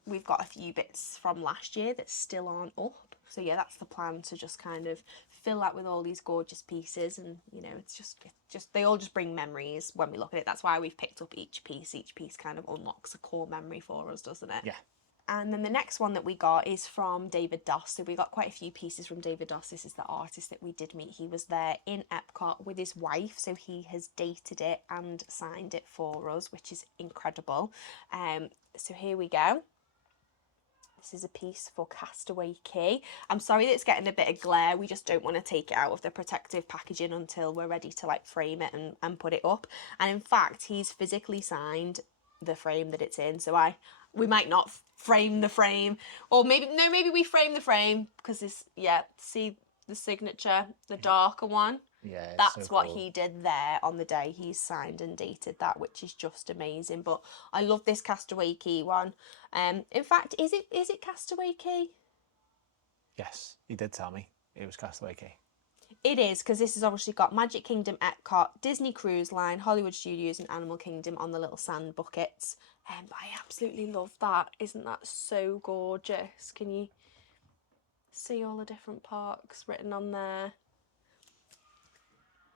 We've got a few bits from last year that still aren't up. So yeah, that's the plan, to just kind of fill that with all these gorgeous pieces, and you know, it's just they all just bring memories when we look at it. That's why we've picked up each piece. Each piece kind of unlocks a core memory for us, doesn't it? Yeah. And then the next one that we got is from David Doss. So we got quite a few pieces from David Doss. This is the artist that we did meet. He was there in Epcot with his wife, so he has dated it and signed it for us, which is incredible. So here we go. This is a piece for Castaway Key. I'm sorry that it's getting a bit of glare. We just don't want to take it out of the protective packaging until we're ready to like frame it and put it up. And in fact, he's physically signed the frame that it's in. So we might not frame the frame. Or maybe we frame the frame because this, see the signature, the darker one? Yeah, That's so what cool. he did there on the day he signed and dated that, which is just amazing. But I love this Castaway Key one. In fact, is it Castaway Key? Yes, he did tell me it was Castaway Key. It is, because this has obviously got Magic Kingdom, Epcot, Disney Cruise Line, Hollywood Studios and Animal Kingdom on the little sand buckets. But I absolutely love that. Isn't that so gorgeous? Can you see all the different parks written on there?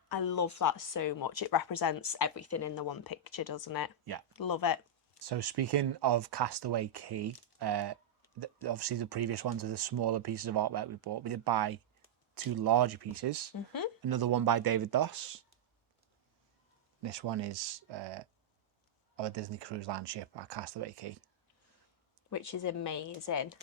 I love that so much. It represents everything in the one picture, doesn't it? Yeah. Love it. So speaking of Castaway Key, obviously the previous ones are the smaller pieces of artwork we bought. We did buy 2 larger pieces. Another one by David Doss. This one is of a Disney Cruise Line ship at Castaway Key. Which is amazing.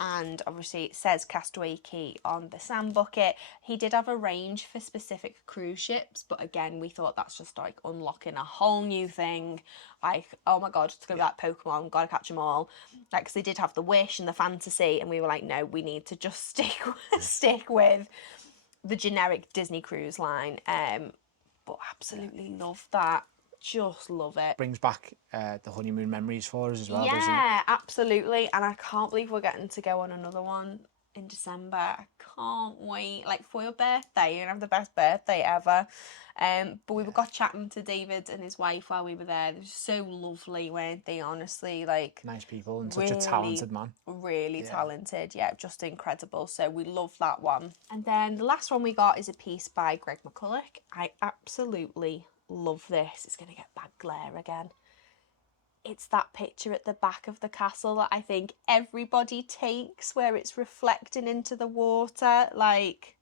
And obviously it says Castaway Key on the sand bucket. He did have a range for specific cruise ships, but again, we thought that's just like unlocking a whole new thing. Like, oh my God, it's going to be like Pokemon, gotta catch them all. Like, 'cause they did have the Wish and the Fantasy, and we were like, no, we need to just stick with the generic Disney Cruise Line. But absolutely love that. Just love it. Brings back the honeymoon memories for us as well, doesn't it? Yeah, absolutely. And I can't believe we're getting to go on another one in December. I can't wait. Like, for your birthday, you're gonna have the best birthday ever. But we got chatting to David and his wife while we were there. They were so lovely, weren't they? Honestly, like, Nice people and such a talented man. Really talented. Yeah, just incredible. So we love that one. And then the last one we got is a piece by Greg McCulloch. I absolutely love this. It's gonna get bad glare again. It's that picture at the back of the castle that I think everybody takes, where it's reflecting into the water. Like,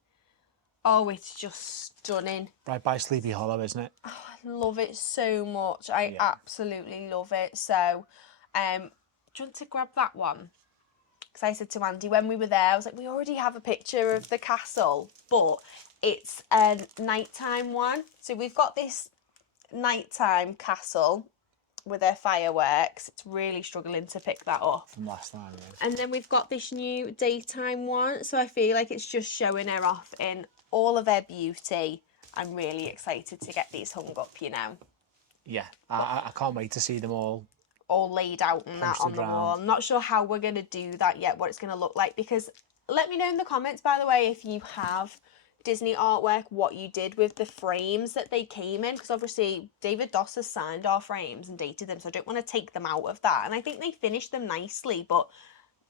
oh, it's just stunning. Right by Sleepy Hollow, isn't it? Oh, I love it so much. I absolutely love it. So, do you want to grab that one? Because I said to Andy when we were there, I was like, we already have a picture of the castle, but it's a nighttime one. So we've got this nighttime castle with their fireworks. It's really struggling to pick that up. From last time, yeah. And then we've got this new daytime one. So I feel like it's just showing her off in all of her beauty. I'm really excited to get these hung up, you know. Yeah, I can't wait to see them all laid out and that on the wall. I'm not sure how we're going to do that yet, what it's going to look like, because let me know in the comments, by the way, if you have Disney artwork, what you did with the frames that they came in, because obviously David Doss has signed our frames and dated them, so I don't want to take them out of that. And I think they finished them nicely, but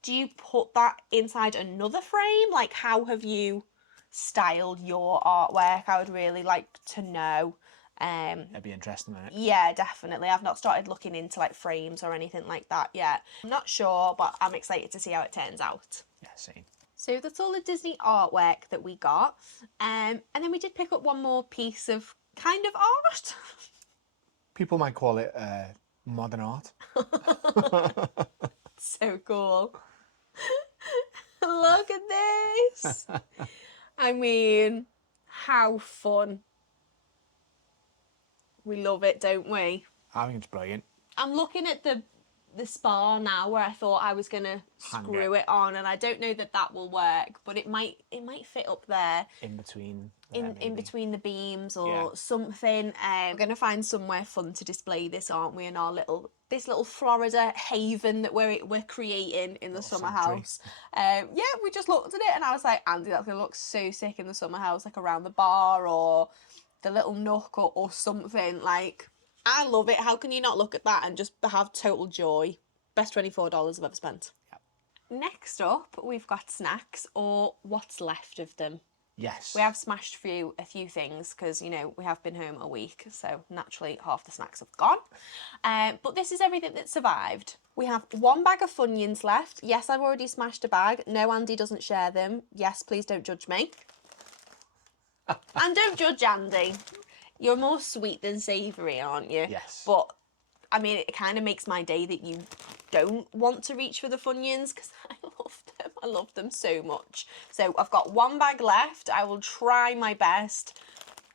do you put that inside another frame? Like, how have you styled your artwork? I would really like to know. That'd be interesting, wouldn't it? Yeah, definitely. I've not started looking into like frames or anything like that yet. I'm not sure, but I'm excited to see how it turns out. Yeah, same. So that's all the Disney artwork that we got. And then we did pick up one more piece of kind of art. People might call it modern art. So cool. Look at this. I mean, how fun. We love it, don't we? I think it's brilliant. I'm looking at the spa now where I thought I was going to screw it on, and I don't know that that will work, but it might fit up there. In between. In between the beams or something. We're going to find somewhere fun to display this, aren't we, in our little Florida haven that we're creating in the summer house. We just looked at it and I was like, Andy, that's going to look so sick in the summer house, like around the bar or the little nook or something. Like, I love it. How can you not look at that and just have total joy? Best $24 I've ever spent. Yep. Next up, we've got snacks, or what's left of them. Yes. We have smashed through a few things because, you know, we have been home a week, so naturally half the snacks have gone. But this is everything that survived. We have one bag of Funyuns left. Yes, I've already smashed a bag. No, Andy doesn't share them. Yes, please don't judge me. And don't judge Andy. You're more sweet than savoury, aren't you? Yes. But, I mean, it kind of makes my day that you don't want to reach for the Funyuns, because I love them. I love them so much. So I've got one bag left. I will try my best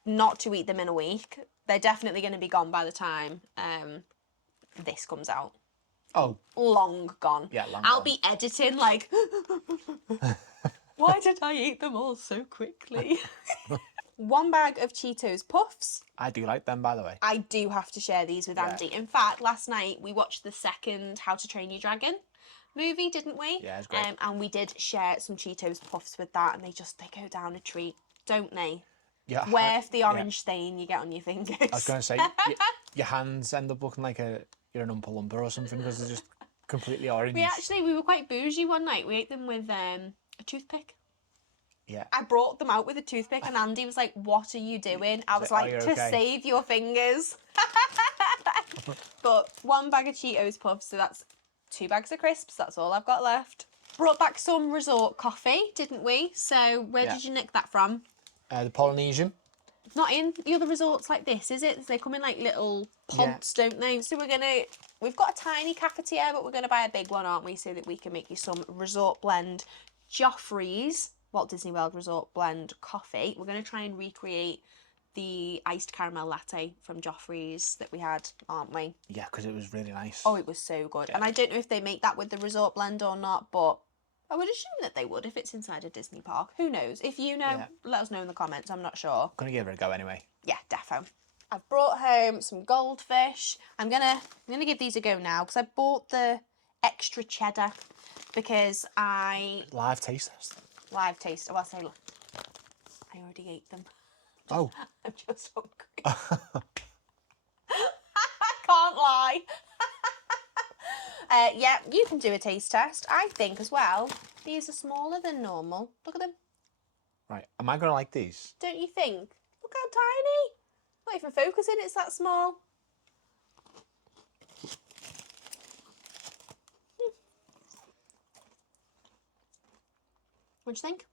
not to eat them in a week. They're definitely going to be gone by the time this comes out. Oh, long gone. yeah, long I'll gone. be editing like, why did I eat them all so quickly? 1 bag of Cheetos Puffs. I do like them, by the way. I do have to share these with Yeah. Andy. In fact, last night we watched the second How to Train Your Dragon movie, didn't we? Yeah, it's great. And we did share some Cheetos Puffs with that, and they go down a treat, don't they? Yeah, Worth the orange stain you get on your fingers. I was going to say, your hands end up looking like you're an Oompa Loompa or something because they're just completely orange. We were quite bougie one night. We ate them with a toothpick. Yeah. I brought them out with a toothpick and Andy was like, what are you doing? I was like, to save your fingers. But 1 bag of Cheetos Puffs, so that's 2 bags of crisps. That's all I've got left. Brought back some resort coffee, didn't we? So where did you nick that from? The Polynesian. It's not in the other resorts like this, is it? They come in like little pods, don't they? So we've got a tiny cafetiere, but we're going to buy a big one, aren't we? So that we can make you some resort blend Joffrey's Walt Disney World Resort Blend coffee. We're going to try and recreate the iced caramel latte from Joffrey's that we had, aren't we? Yeah, because it was really nice. Oh, it was so good. Yeah. And I don't know if they make that with the resort blend or not, but I would assume that they would if it's inside a Disney park. Who knows? If you know, let us know in the comments. I'm not sure. I'm going to give it a go anyway. Yeah, defo. I've brought home some goldfish. I'm gonna give these a go now because I bought the extra cheddar because Live taste test. Live taste. Well, I already ate them. Oh. I'm just hungry. I can't lie. Yeah, you can do a taste test. I think as well, these are smaller than normal. Look at them. Right. Am I going to like these? Don't you think? Look how tiny. Not even focusing, it's that small. What do you think?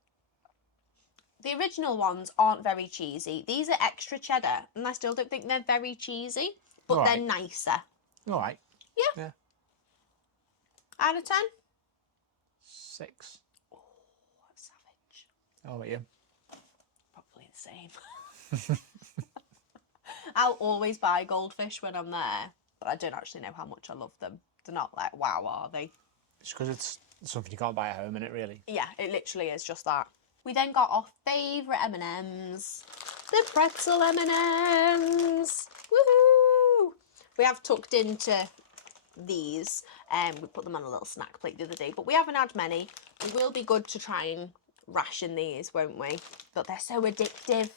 The original ones aren't very cheesy. These are extra cheddar, and I still don't think they're very cheesy, but they're nicer. All right. Yeah. Out of 10? 6. Oh, that's savage. How about you? Probably the same. I'll always buy goldfish when I'm there, but I don't actually know how much I love them. They're not like, wow, are they? It's because it's something you can't buy at home, innit, really? Yeah, it literally is just that. We then got our favourite M&Ms, the pretzel M&Ms. Woohoo! We have tucked into these, and we put them on a little snack plate the other day, but we haven't had many. It will be good to try and ration these, won't we? But they're so addictive.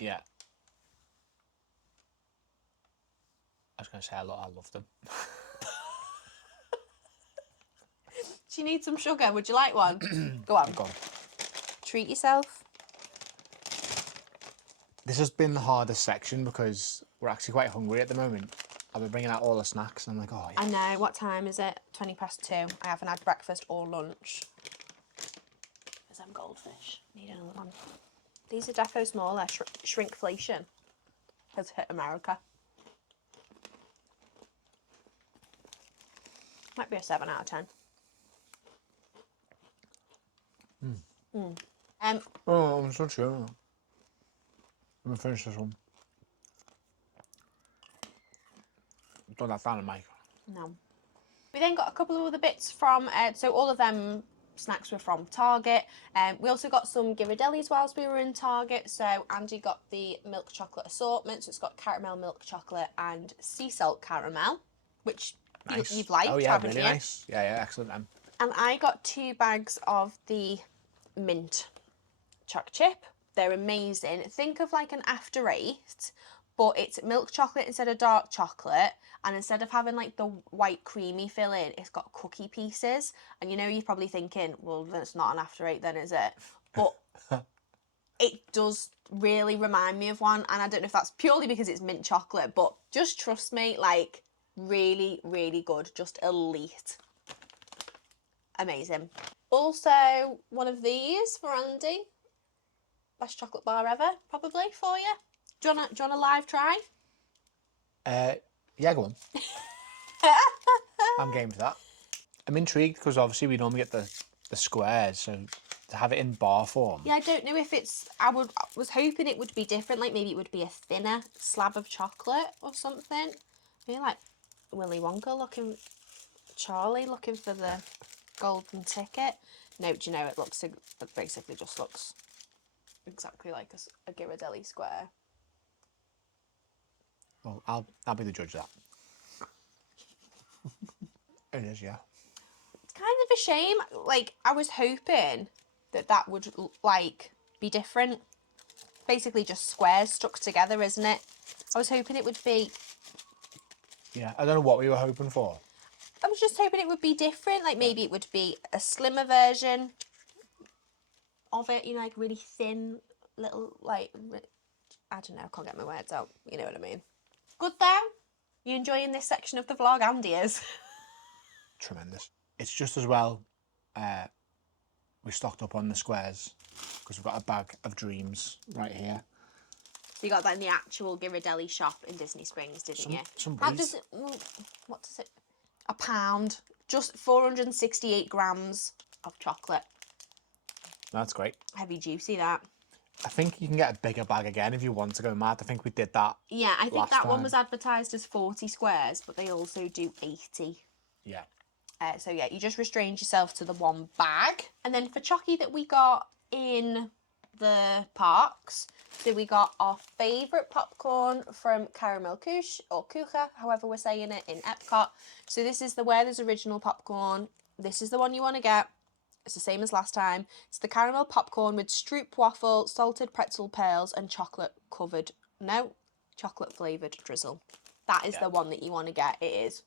Yeah. I was going to say I love them. Do you need some sugar? Would you like one? Go on. Go on. Treat yourself. This has been the hardest section because we're actually quite hungry at the moment. I've been bringing out all the snacks and I'm like, oh yeah. I know. What time is it? 2:20. I haven't had breakfast or lunch. There's them goldfish. Need another one. These are defo smaller. Shrinkflation has hit America. Might be a 7 out of 10. Oh, I'm so sure. I'm going to finish this one. Don't that down, Mike. No. We then got a couple of other bits from, so all of them snacks were from Target. We also got some Ghirardellis whilst we were in Target. So Andy got the milk chocolate assortment. So it's got caramel milk chocolate and sea salt caramel, which Nice. you've liked, oh, yeah, haven't really you? nice. Yeah, excellent. And I got 2 bags of the mint choc chip. They're amazing. Think of like an after 8, but it's milk chocolate instead of dark chocolate, and instead of having like the white creamy filling, it's got cookie pieces. And you know, you're probably thinking, well, that's not an after 8 then, is it? But it does really remind me of one, and I don't know if that's purely because it's mint chocolate, but just trust me, like really, really good. Just elite. Amazing. Also, one of these for Andy. Best chocolate bar ever, probably, for you. Do you want a live try? Yeah, go on. I'm game for that. I'm intrigued because obviously we normally get the squares, so to have it in bar form. Yeah, I don't know if it's... I was hoping it would be different, like maybe it would be a thinner slab of chocolate or something. Maybe like Willy Wonka looking Charlie looking for the golden ticket. No, do you know, it basically just looks exactly like a Ghirardelli square. Well, I'll be the judge of that. It is, yeah. It's kind of a shame. Like, I was hoping that would, like, be different. Basically just squares stuck together, isn't it? I was hoping it would be... Yeah, I don't know what we were hoping for. I was just hoping it would be different. Like, maybe it would be a slimmer version of it, you know, like really thin little, like, I don't know, I can't get my words out. You know what I mean? Good though? You enjoying this section of the vlog? Andy is. Tremendous. It's just as well we stocked up on the squares because we've got a bag of dreams right here. So you got that in the actual Ghirardelli shop in Disney Springs, didn't you? How does it, what does it, a pound, just 468 grams of chocolate. That's great. Heavy juicy, that. I think you can get a bigger bag again if you want to go mad. I think we did that. Yeah, I think that one time. was advertised as 40 squares, but they also do 80. Yeah. So yeah, you just restrained yourself to the one bag. And then for Chocky that we got in the parks, so we got our favourite popcorn from Caramel Couche, or Kucha, however we're saying it, in Epcot. So this is the Werther's original popcorn. This is the one you want to get. It's the same as last time. It's the caramel popcorn with stroop waffle, salted pretzel pearls, and chocolate flavoured drizzle. That is the one that you want to get. It is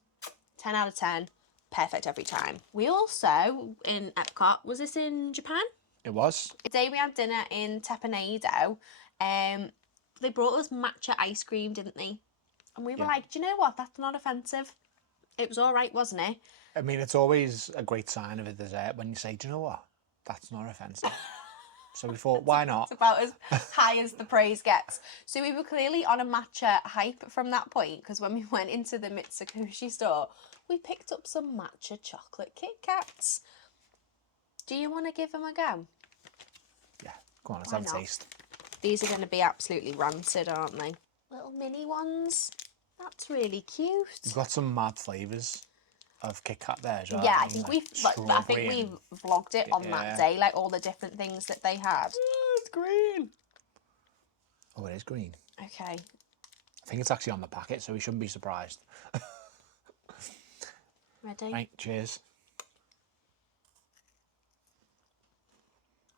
10 out of 10. Perfect every time. We also, in Epcot, was this in Japan? It was. The day we had dinner in Teppanado, they brought us matcha ice cream, didn't they? And we were like, do you know what? That's not offensive. It was all right, wasn't it? I mean, it's always a great sign of a dessert when you say, do you know what? That's not offensive. So we thought, why not? It's about as high as the praise gets. So we were clearly on a matcha hype from that point, because when we went into the Mitsukoshi store, we picked up some matcha chocolate Kit Kats. Do you want to give them a go? Yeah, go on, let's Why have a not? taste. These are going to be absolutely rancid, aren't they? Little mini ones. That's really cute. You've got some mad flavours of Kit Kat there as well. Yeah, I think we vlogged it on that day, like all the different things that they had. It's green. Oh, it is green. Okay. I think it's actually on the packet, so we shouldn't be surprised. Ready? Right, cheers.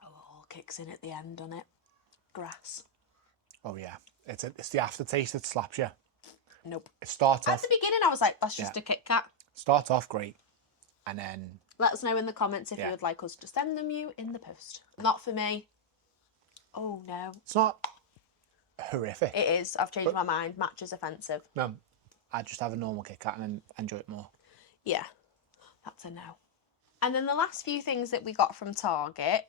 Oh, it all kicks in at the end on it. Grass. Oh yeah, it's the aftertaste that slaps you. Nope. It starts At off. the beginning, I was like, that's just a Kit Kat. Starts off great, and then Let us know in the comments if you would like us to send them you in the post. Not for me. Oh no. it's not horrific. It is. I've changed my mind. Matcha's offensive. No, I just have a normal Kit Kat and enjoy it more. Yeah, that's a no. And then the last few things that we got from Target,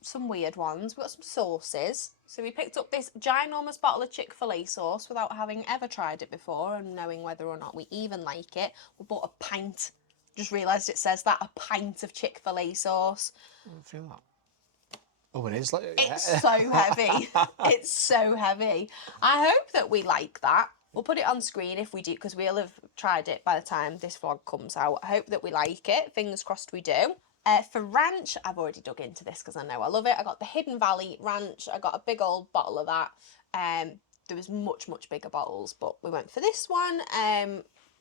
some weird ones. We got some sauces. So we picked up this ginormous bottle of Chick-fil-A sauce without having ever tried it before and knowing whether or not we even like it. We bought a pint. Just realised it says that, a pint of Chick-fil-A sauce. I don't feel that. Oh, it is. It's so heavy. It's so heavy. I hope that we like that. We'll put it on screen if we do, because we'll have tried it by the time this vlog comes out. I hope that we like it. Fingers crossed we do. For ranch, I've already dug into this because I know I love it. I got the Hidden Valley ranch. I got a big old bottle of that. There was much, much bigger bottles, but we went for this one.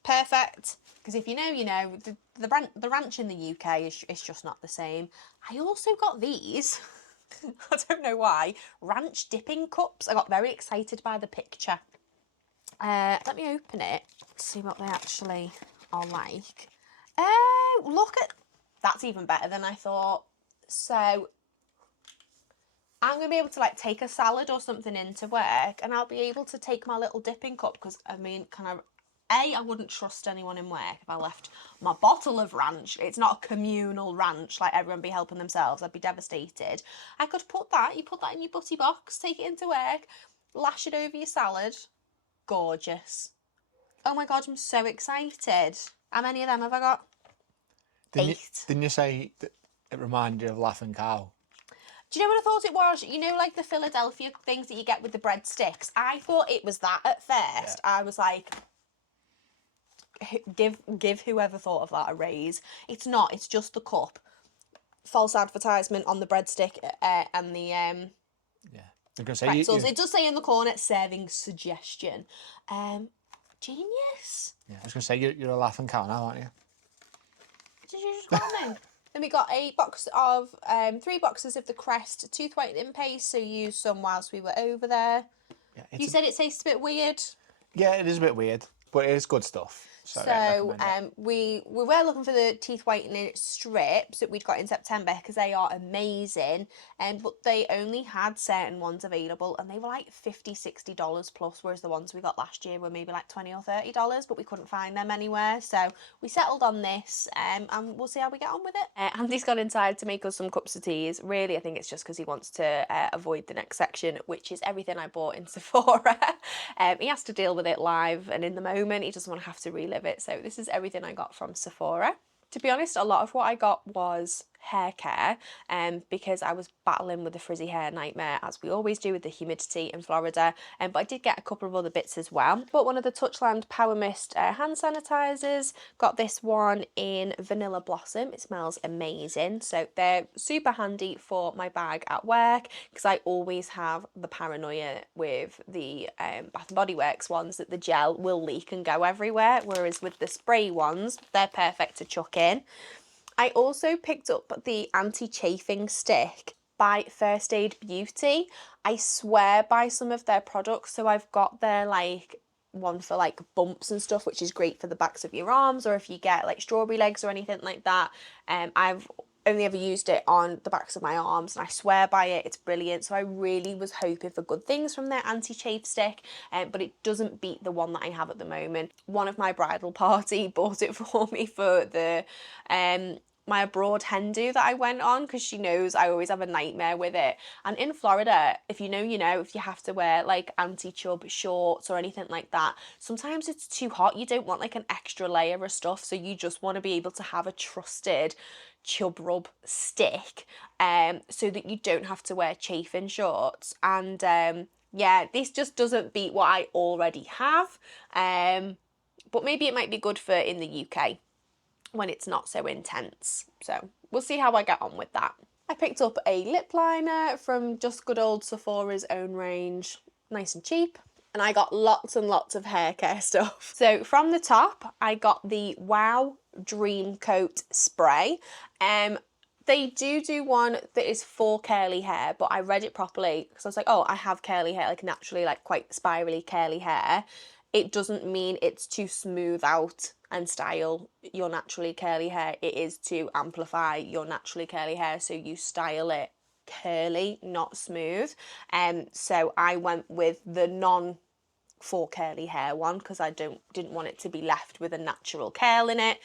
Perfect. Because if you know, you know. The ranch in the UK is just not the same. I also got these. I don't know why. Ranch dipping cups. I got very excited by the picture. Let me open it to see what they actually are like. Oh, look at... That's even better than I thought. So I'm going to be able to like take a salad or something into work, and I'll be able to take my little dipping cup, because I mean, I wouldn't trust anyone in work if I left my bottle of ranch. It's not a communal ranch, like everyone be helping themselves. I'd be devastated. I could put that, you put that in your butty box, take it into work, lash it over your salad. Gorgeous. Oh my God, I'm so excited. How many of them have I got? 8. Didn't you say that it reminded you of Laughing Cow? Do you know what I thought it was? You know, like the Philadelphia things that you get with the breadsticks? I thought it was that at first. Yeah. I was like, give whoever thought of that a raise. It's not, it's just the cup. False advertisement on the breadstick and the Yeah. I'm gonna say pretzels. It does say in the corner, serving suggestion. Genius. Yeah, I was gonna say you're a laughing cow now, aren't you? Did you just call me? Then we got a box of 3 boxes of the Crest tooth whitening paste. So you used some whilst we were over there. Yeah, You said it tastes a bit weird. Yeah, it is a bit weird, but it is good stuff. So we were looking for the teeth whitening strips that we'd got in September because they are amazing, but they only had certain ones available and they were like $50-$60 plus, whereas the ones we got last year were maybe like $20 or $30, but we couldn't find them anywhere, so we settled on this, and we'll see how we get on with it. Andy's gone inside to make us some cups of teas. Really, I think it's just because he wants to avoid the next section, which is everything I bought in Sephora. He has to deal with it live and in the moment. He doesn't want to have to relive it. So this is everything I got from Sephora. To be honest, a lot of what I got was hair care, because I was battling with the frizzy hair nightmare, as we always do with the humidity in Florida, but I did get a couple of other bits as well. Bought one of the Touchland Power Mist hand sanitizers, got this one in Vanilla Blossom. It smells amazing, so they're super handy for my bag at work, because I always have the paranoia with the Bath & Body Works ones that the gel will leak and go everywhere, whereas with the spray ones, they're perfect to chuck in. I also picked up the anti-chafing stick by First Aid Beauty. I swear by some of their products. So I've got their like one for like bumps and stuff, which is great for the backs of your arms, or if you get like strawberry legs or anything like that. I've only ever used it on the backs of my arms and I swear by it, it's brilliant. So I really was hoping for good things from their anti-chafe stick, but it doesn't beat the one that I have at the moment. One of my bridal party bought it for me for the my abroad hen do that I went on, because she knows I always have a nightmare with it. And in Florida, if you know, you know, if you have to wear like anti-chub shorts or anything like that, sometimes it's too hot. You don't want like an extra layer of stuff, so you just want to be able to have a trusted chub rub stick, so that you don't have to wear chafing shorts. And yeah, this just doesn't beat what I already have, but maybe it might be good for in the UK when it's not so intense. So we'll see how I get on with that. I picked up a lip liner from just good old Sephora's own range, nice and cheap. And I got lots and lots of hair care stuff. So from the top, I got the Wow Dream Coat Spray. They do one that is for curly hair, but I read it properly because I was like, oh, I have curly hair, like naturally, like quite spirally curly hair. It doesn't mean it's to smooth out and style your naturally curly hair. It is to amplify your naturally curly hair, so you style it curly, not smooth. So I went with the non for curly hair one because I didn't want it to be left with a natural curl in it.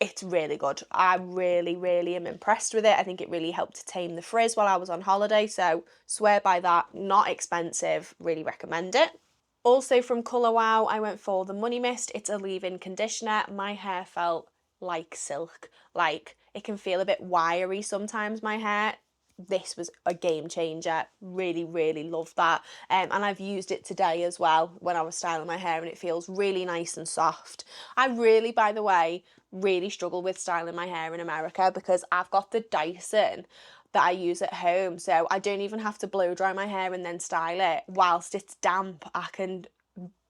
It's really good. I really am impressed with it. I think it really helped to tame the frizz while I was on holiday, so swear by that. Not expensive, really recommend it. Also from Colour Wow, I went for the Money Mist. It's a leave-in conditioner. My hair felt like silk. Like, it can feel a bit wiry sometimes, my hair. This was a game changer. Really love that. And I've used it today as well when I was styling my hair, and it feels really nice and soft. I really, by the way, really struggle with styling my hair in America because I've got the Dyson that I use at home, so I don't even have to blow dry my hair and then style it. Whilst it's damp, I can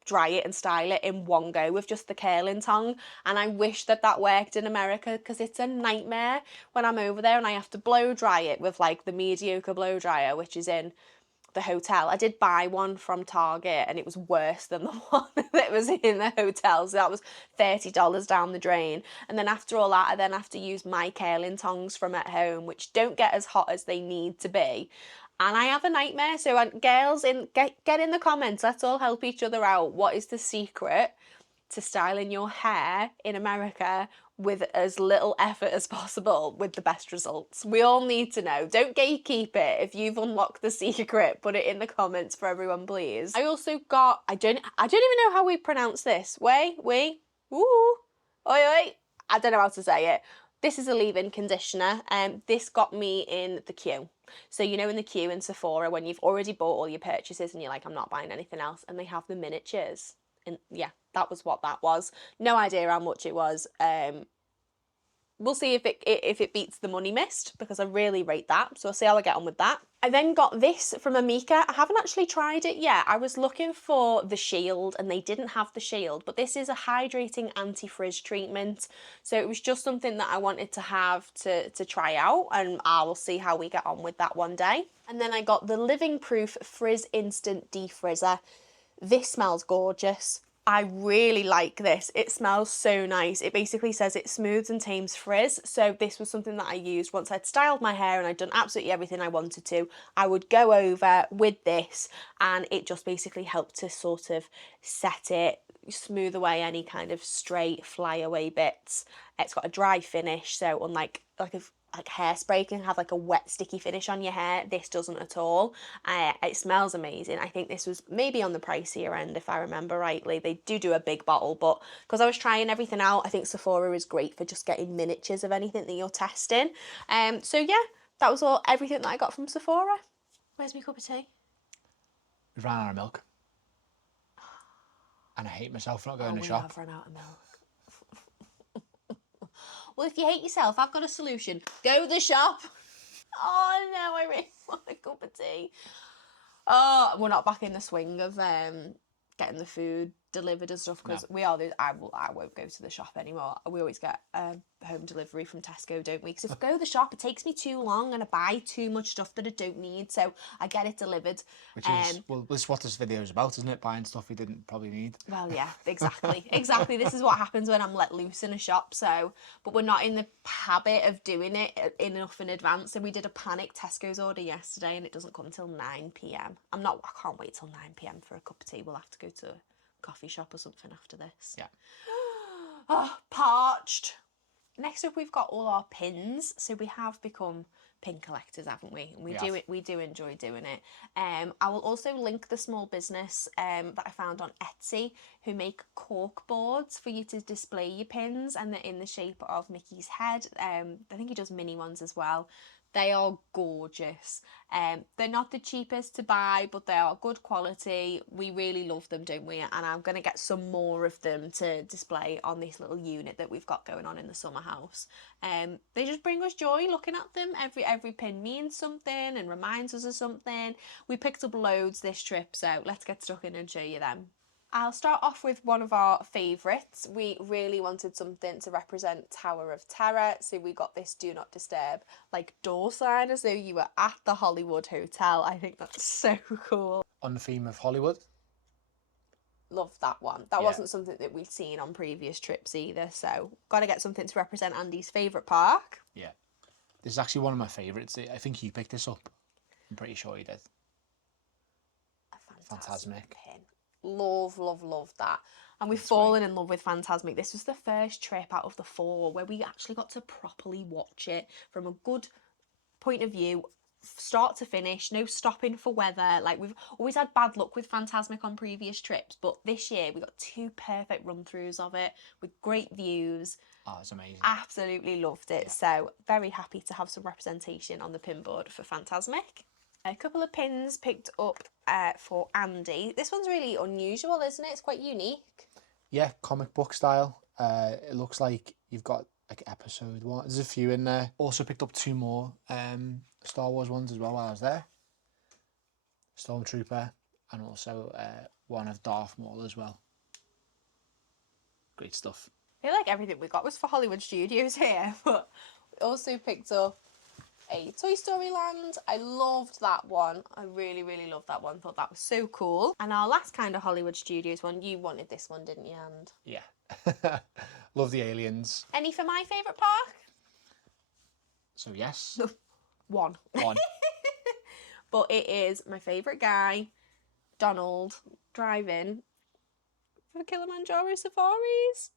dry it and style it in one go with just the curling tong, and I wish that worked in America because it's a nightmare when I'm over there and I have to blow dry it with like the mediocre blow dryer which is in the hotel. I did buy one from Target and it was worse than the one that was in the hotel, so that was $30 down the drain. And then after all that, I then have to use my curling tongs from at home, which don't get as hot as they need to be, and I have a nightmare. So girls, get in the comments, let's all help each other out. What is the secret to styling your hair in America with as little effort as possible with the best results? We all need to know. Don't gatekeep it. If you've unlocked the secret, put it in the comments for everyone, please. I also got, I don't even know how we pronounce this. Oi, I don't know how to say it. This is a leave-in conditioner, and this got me in the queue. So you know in the queue in Sephora when you've already bought all your purchases and you're like, I'm not buying anything else, and they have the miniatures. And yeah, that was what that was. No idea how much it was. We'll see if it beats the money mist, because I really rate that. So I'll see how I get on with that. I then got this from Amika. I haven't actually tried it yet. I was looking for the Shield and they didn't have the Shield, but this is a hydrating anti-frizz treatment. So it was just something that I wanted to have to try out, and I will see how we get on with that one day. And then I got the Living Proof Frizz Instant Defrizzer. This smells gorgeous. I really like this. It smells so nice. It basically says it smooths and tames frizz. So this was something that I used once I'd styled my hair and I'd done absolutely everything I wanted to. I would go over with this and it just basically helped to sort of set it, smooth away any kind of stray flyaway bits. It's got a dry finish, so unlike like hairspray can have like a wet sticky finish on your hair, this doesn't at all. It smells amazing. I think this was maybe on the pricier end if I remember rightly. They do a big bottle, but because I was trying everything out, I think Sephora is great for just getting miniatures of anything that you're testing. So yeah, that was everything that I got from Sephora. Where's my cup of tea? We ran out of milk. And I hate myself for not going to the shop. We have run out of milk. Well, if you hate yourself, I've got a solution. Go to the shop. Oh no, I really want a cup of tea. Oh, we're not back in the swing of getting the food delivered and stuff, because I won't go to the shop anymore. We always get home delivery from Tesco, don't we? Because if I go to the shop, it takes me too long and I buy too much stuff that I don't need, so I get it delivered. Which is, well, this is what this video is about, isn't it? Buying stuff you didn't probably need. Well, yeah, exactly. Exactly. This is what happens when I'm let loose in a shop. So, but we're not in the habit of doing it enough in advance. So we did a panic Tesco's order yesterday and it doesn't come till 9 p.m. I can't wait till 9 p.m. for a cup of tea. We'll have to go to a coffee shop or something after this. Yeah. Oh, parched. Next up, we've got all our pins. So we have become pin collectors, haven't we? And we do enjoy doing it. I will also link the small business that I found on Etsy, who make cork boards for you to display your pins, and they're in the shape of Mickey's head. I think he does mini ones as well. They are gorgeous. They're not the cheapest to buy, but they are good quality. We really love them, don't we? And I'm going to get some more of them to display on this little unit that we've got going on in the summer house. They just bring us joy looking at them. Every pin means something and reminds us of something. We picked up loads this trip, so let's get stuck in and show you them. I'll start off with one of our favourites. We really wanted something to represent Tower of Terror, so we got this Do Not Disturb like door sign, as though you were at the Hollywood Hotel. I think that's so cool. On the theme of Hollywood. Love that one. That wasn't something that we'd seen on previous trips either, so got to get something to represent Andy's favourite park. Yeah. This is actually one of my favourites. I think you picked this up. I'm pretty sure you did. A Fantasmic pin. Love, love, love that. And we've fallen in love with Fantasmic. This was the first trip out of the 4 where we actually got to properly watch it from a good point of view, start to finish, no stopping for weather. Like, we've always had bad luck with Fantasmic on previous trips, but this year we got 2 perfect run-throughs of it with great views. Oh, it's amazing. Absolutely loved it. Yeah. So very happy to have some representation on the pin board for Fantasmic. A couple of pins picked up for Andy. This one's really unusual, isn't it? It's quite unique. Yeah, comic book style. It looks like you've got like episode 1. There's a few in there. Also picked up 2 more Star Wars ones as well while I was there. Stormtrooper, and also one of Darth Maul as well. Great stuff. I feel like everything we got was for Hollywood Studios here, but we also picked up a Toy Story Land. I loved that one. I really, really loved that one. Thought that was so cool. And our last kind of Hollywood Studios one, you wanted this one, didn't you, And? Yeah. Love the aliens. Any for my favourite park? So yes. One. One. But it is my favourite guy, Donald, driving for Kilimanjaro Safaris.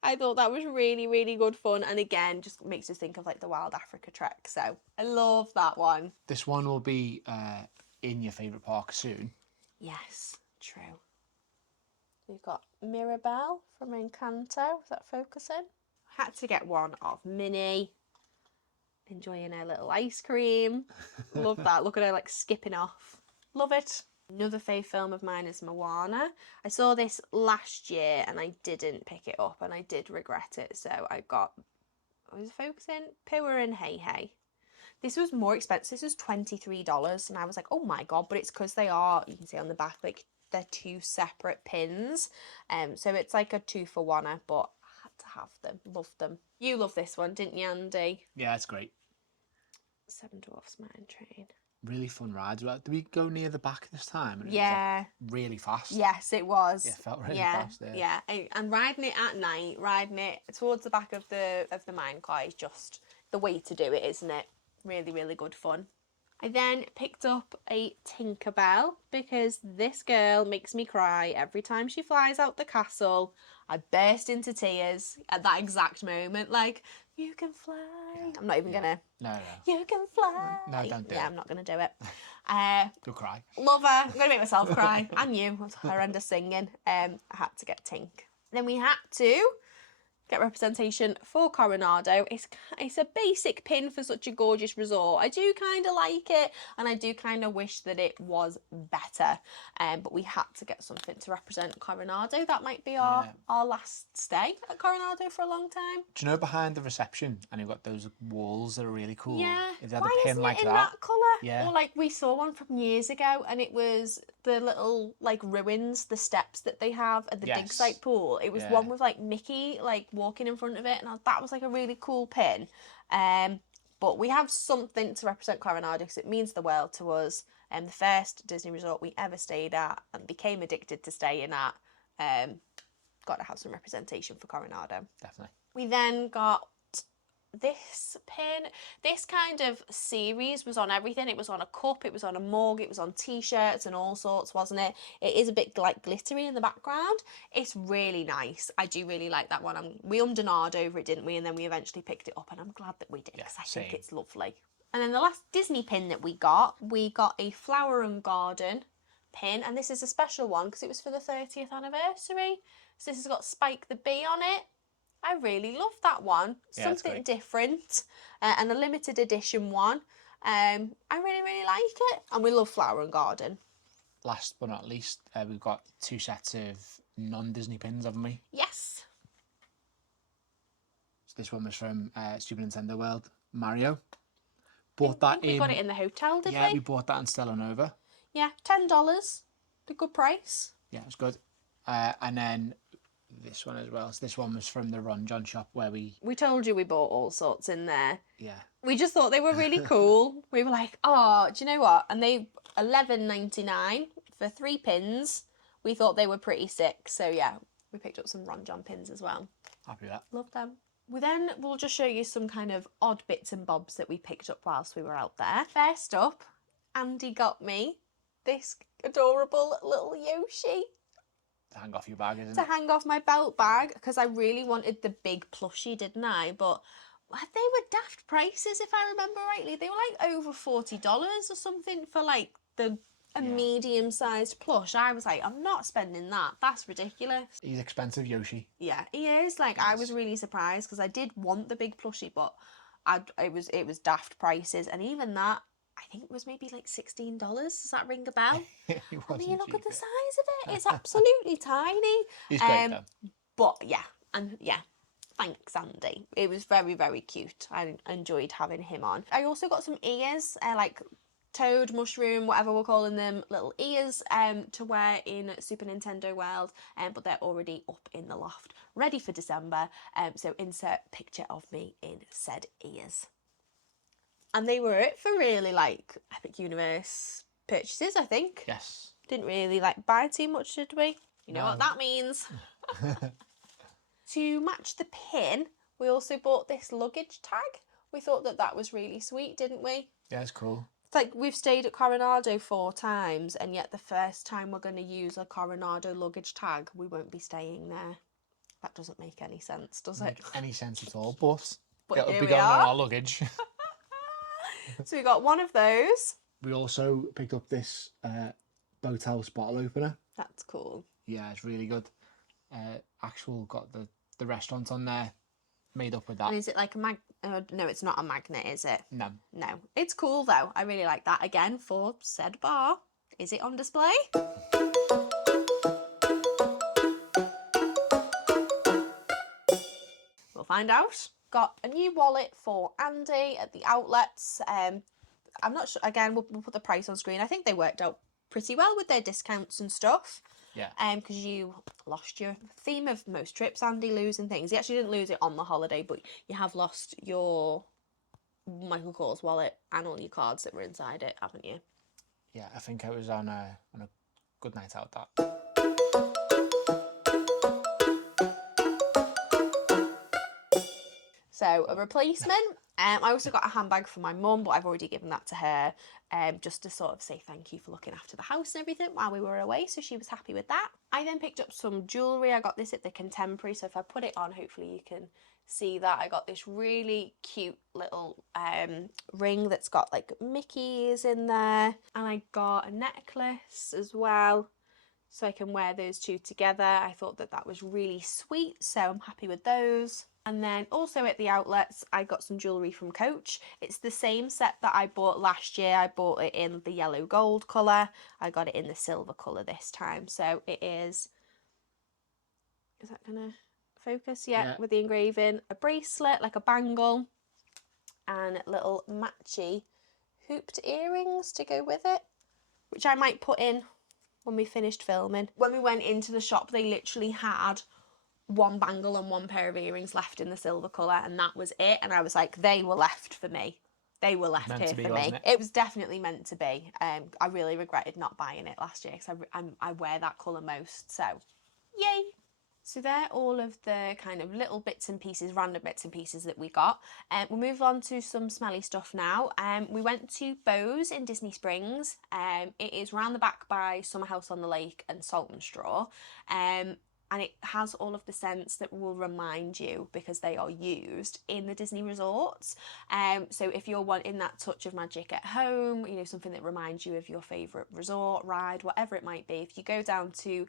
I thought that was really, really good fun, and again, just makes us think of like the Wild Africa trek, so I love that one. This one will be in your favourite park soon. Yes, true. We've got Mirabelle from Encanto. Is that focusing? Had to get one of Minnie, enjoying her little ice cream. Love that. Look at her like skipping off. Love it. Another fave film of mine is Moana. I saw this last year and I didn't pick it up and I did regret it. So I was focusing Pua and Hey Hey. This was more expensive. This was $23 and I was like, oh my God, but it's because they are, you can see on the back, like they're two separate pins. So it's like a 2-for-1, but I had to have them. Loved them. You love this one, didn't you, Andy? Yeah, it's great. Seven Dwarfs Mine Train. Really fun rides. Did we go near the back this time? And yeah. It was like really fast. Yes, it was. Yeah, it felt really fast. Yeah. And riding it at night, riding it towards the back of the minecart is just the way to do it, isn't it? Really, really good fun. I then picked up a Tinkerbell because this girl makes me cry every time she flies out the castle. I burst into tears at that exact moment, like, you can fly. I'm not even gonna. No. You can fly. No, don't do it. Yeah, I'm not gonna do it. You'll cry. Love her. I'm gonna make myself cry. And you. That's horrendous singing. I had to get Tink. Then we had to get representation for Coronado. It's a basic pin for such a gorgeous resort. I do kind of like it and I do kind of wish that it was better, but we had to get something to represent Coronado. That might be our last stay at Coronado for a long time. Do you know behind the reception and you've got those walls that are really cool? Yeah. If they had Why a pin isn't like it in that colour? Yeah. Or like we saw one from years ago and it was the little like ruins, the steps that they have at the dig site pool. It was one with like Mickey like walking in front of it and that was like a really cool pin. But we have something to represent Coronado because it means the world to us. The first Disney resort we ever stayed at and became addicted to staying at. Got to have some representation for Coronado. Definitely. We then got this pin. This kind of series was on everything. It was on a cup, it was on a mug, it was on t-shirts and all sorts, wasn't it? It is a bit like glittery in the background. It's really nice. I do really like that one. We ummed and ahed over it, didn't we? And then we eventually picked it up and I'm glad that we did because I think it's lovely. And then the last Disney pin that we got a flower and garden pin, and this is a special one because it was for the 30th anniversary. So this has got Spike the Bee on it. I really love that one. Something different and a limited edition one. I really, really like it. And we love Flower and Garden. Last but not least, we've got 2 sets of non-Disney pins, haven't we? Yes. So this one was from Super Nintendo World, Mario. Bought that in... We got it in the hotel, did we? Yeah, we bought that in Stella Nova. Yeah, $10. A good price. Yeah, it was good. And then this one as well. So this one was from the Ron John shop where we told you we bought all sorts in there. Yeah. We just thought they were really cool. We were like, oh, do you know what? And they $11.99 for 3 pins. We thought they were pretty sick. So yeah, we picked up some Ron John pins as well. Happy with that. Love them. We'll just show you some kind of odd bits and bobs that we picked up whilst we were out there. First up, Andy got me this adorable little Yoshi. To hang off your bag, isn't it? To hang off my belt bag, because I really wanted the big plushie, didn't I? But they were daft prices, if I remember rightly. They were like over $40 or something for like a medium-sized plush. I was like, I'm not spending that. That's ridiculous. He's expensive, Yoshi. Yeah, he is. Like, I was really surprised because I did want the big plushie, but it was daft prices. And even that, I think it was maybe like $16. Does that ring a bell? I mean, look at the size of it. It's absolutely tiny. He's great though. But yeah, thanks, Andy. It was very, very cute. I enjoyed having him on. I also got some ears, like toad, mushroom, whatever we're calling them, little ears to wear in Super Nintendo World, but they're already up in the loft, ready for December. So insert picture of me in said ears. And they were it for really like Epic Universe purchases, I think. Yes. Didn't really like buy too much, did we? You know what that means. To match the pin, we also bought this luggage tag. We thought that was really sweet, didn't we? Yeah, it's cool. It's like we've stayed at Coronado 4 times and yet the first time we're going to use a Coronado luggage tag, we won't be staying there. That doesn't make any sense, does it? Make any sense at all, but it'll here be we going on are. our luggage. So we got one of those. We also picked up this boat house bottle opener. That's cool. Yeah, it's really good. Got the restaurant on there made up with that. And is it like a no, it's not a magnet, is it? No. No. It's cool though. I really like that. Again, for said bar. Is it on display? We'll find out. Got a new wallet for Andy at the outlets. I'm not sure, again, we'll put the price on screen. I think they worked out pretty well with their discounts and stuff. Yeah. Because you lost your theme of most trips, Andy, losing things. You actually didn't lose it on the holiday, but you have lost your Michael Kors wallet and all your cards that were inside it, haven't you? Yeah, I think I was on a good night out that. So a replacement. I also got a handbag for my mum, but I've already given that to her, just to sort of say thank you for looking after the house and everything while we were away, so she was happy with that. I then picked up some jewellery. I got this at the Contemporary, so if I put it on, hopefully you can see that. I got this really cute little ring that's got like Mickeys in there, and I got a necklace as well, so I can wear those two together. I thought that that was really sweet, so I'm happy with those. And then also at the outlets, I got some jewellery from Coach. It's the same set that I bought last year. I bought it in the yellow gold colour. I got it in the silver colour this time. So it is that going to focus? Yeah, with the engraving. A bracelet, like a bangle, and little matchy hooped earrings to go with it, which I might put in when we finished filming. When we went into the shop, they literally had one bangle and one pair of earrings left in the silver colour, and that was it. And I was like, they were left for me. They were left here for me. It was definitely meant to be. I really regretted not buying it last year because I wear that colour most, so yay. So they're all of the kind of little bits and pieces, random bits and pieces that we got. We'll move on to some smelly stuff now. We went to Bose in Disney Springs. It is round the back by Summer House on the Lake and Salt and Straw. And it has all of the scents that will remind you, because they are used in the Disney resorts. So if you're wanting that touch of magic at home, you know, something that reminds you of your favourite resort, ride, whatever it might be, if you go down to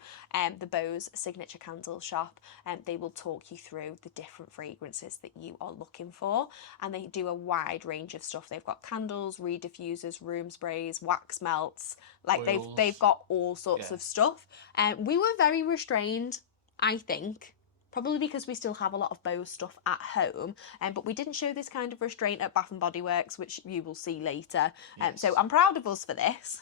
the Bose Signature Candle shop, they will talk you through the different fragrances that you are looking for. And they do a wide range of stuff. They've got candles, reed diffusers, room sprays, wax melts, like they've got all sorts of stuff. We were very restrained, I think, probably because we still have a lot of Bose stuff at home, but we didn't show this kind of restraint at Bath & Body Works, which you will see later. So I'm proud of us for this.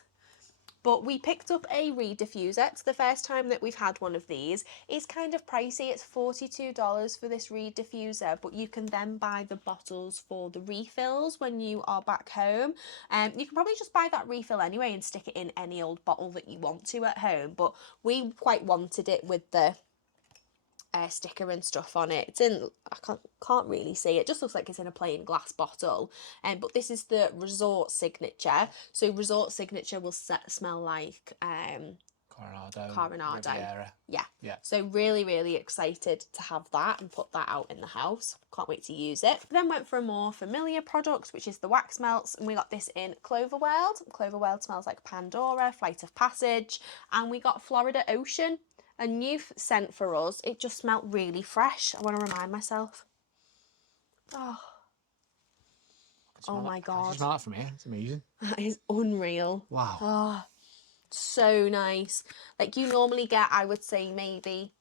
But we picked up a reed diffuser. It's the first time that we've had one of these. It's kind of pricey. It's $42 for this reed diffuser, but you can then buy the bottles for the refills when you are back home. You can probably just buy that refill anyway and stick it in any old bottle that you want to at home, but we quite wanted it with the sticker and stuff on it. It's in, I can't really see, it just looks like it's in a plain glass bottle, but this is the Resort Signature. So Resort Signature will smell like Coronado. Yeah. So really excited to have that and put that out in the house. Can't wait to use it. Then went for a more familiar product, which is the wax melts, and we got this in Cloverworld. Cloverworld smells like Pandora, Flight of Passage, and we got Florida Ocean. A new scent for us. It just smelled really fresh. I want to remind myself. Oh my God. I can smell it from here. It's amazing. That is unreal. Wow. Oh, so nice. Like, you normally get, I would say, maybe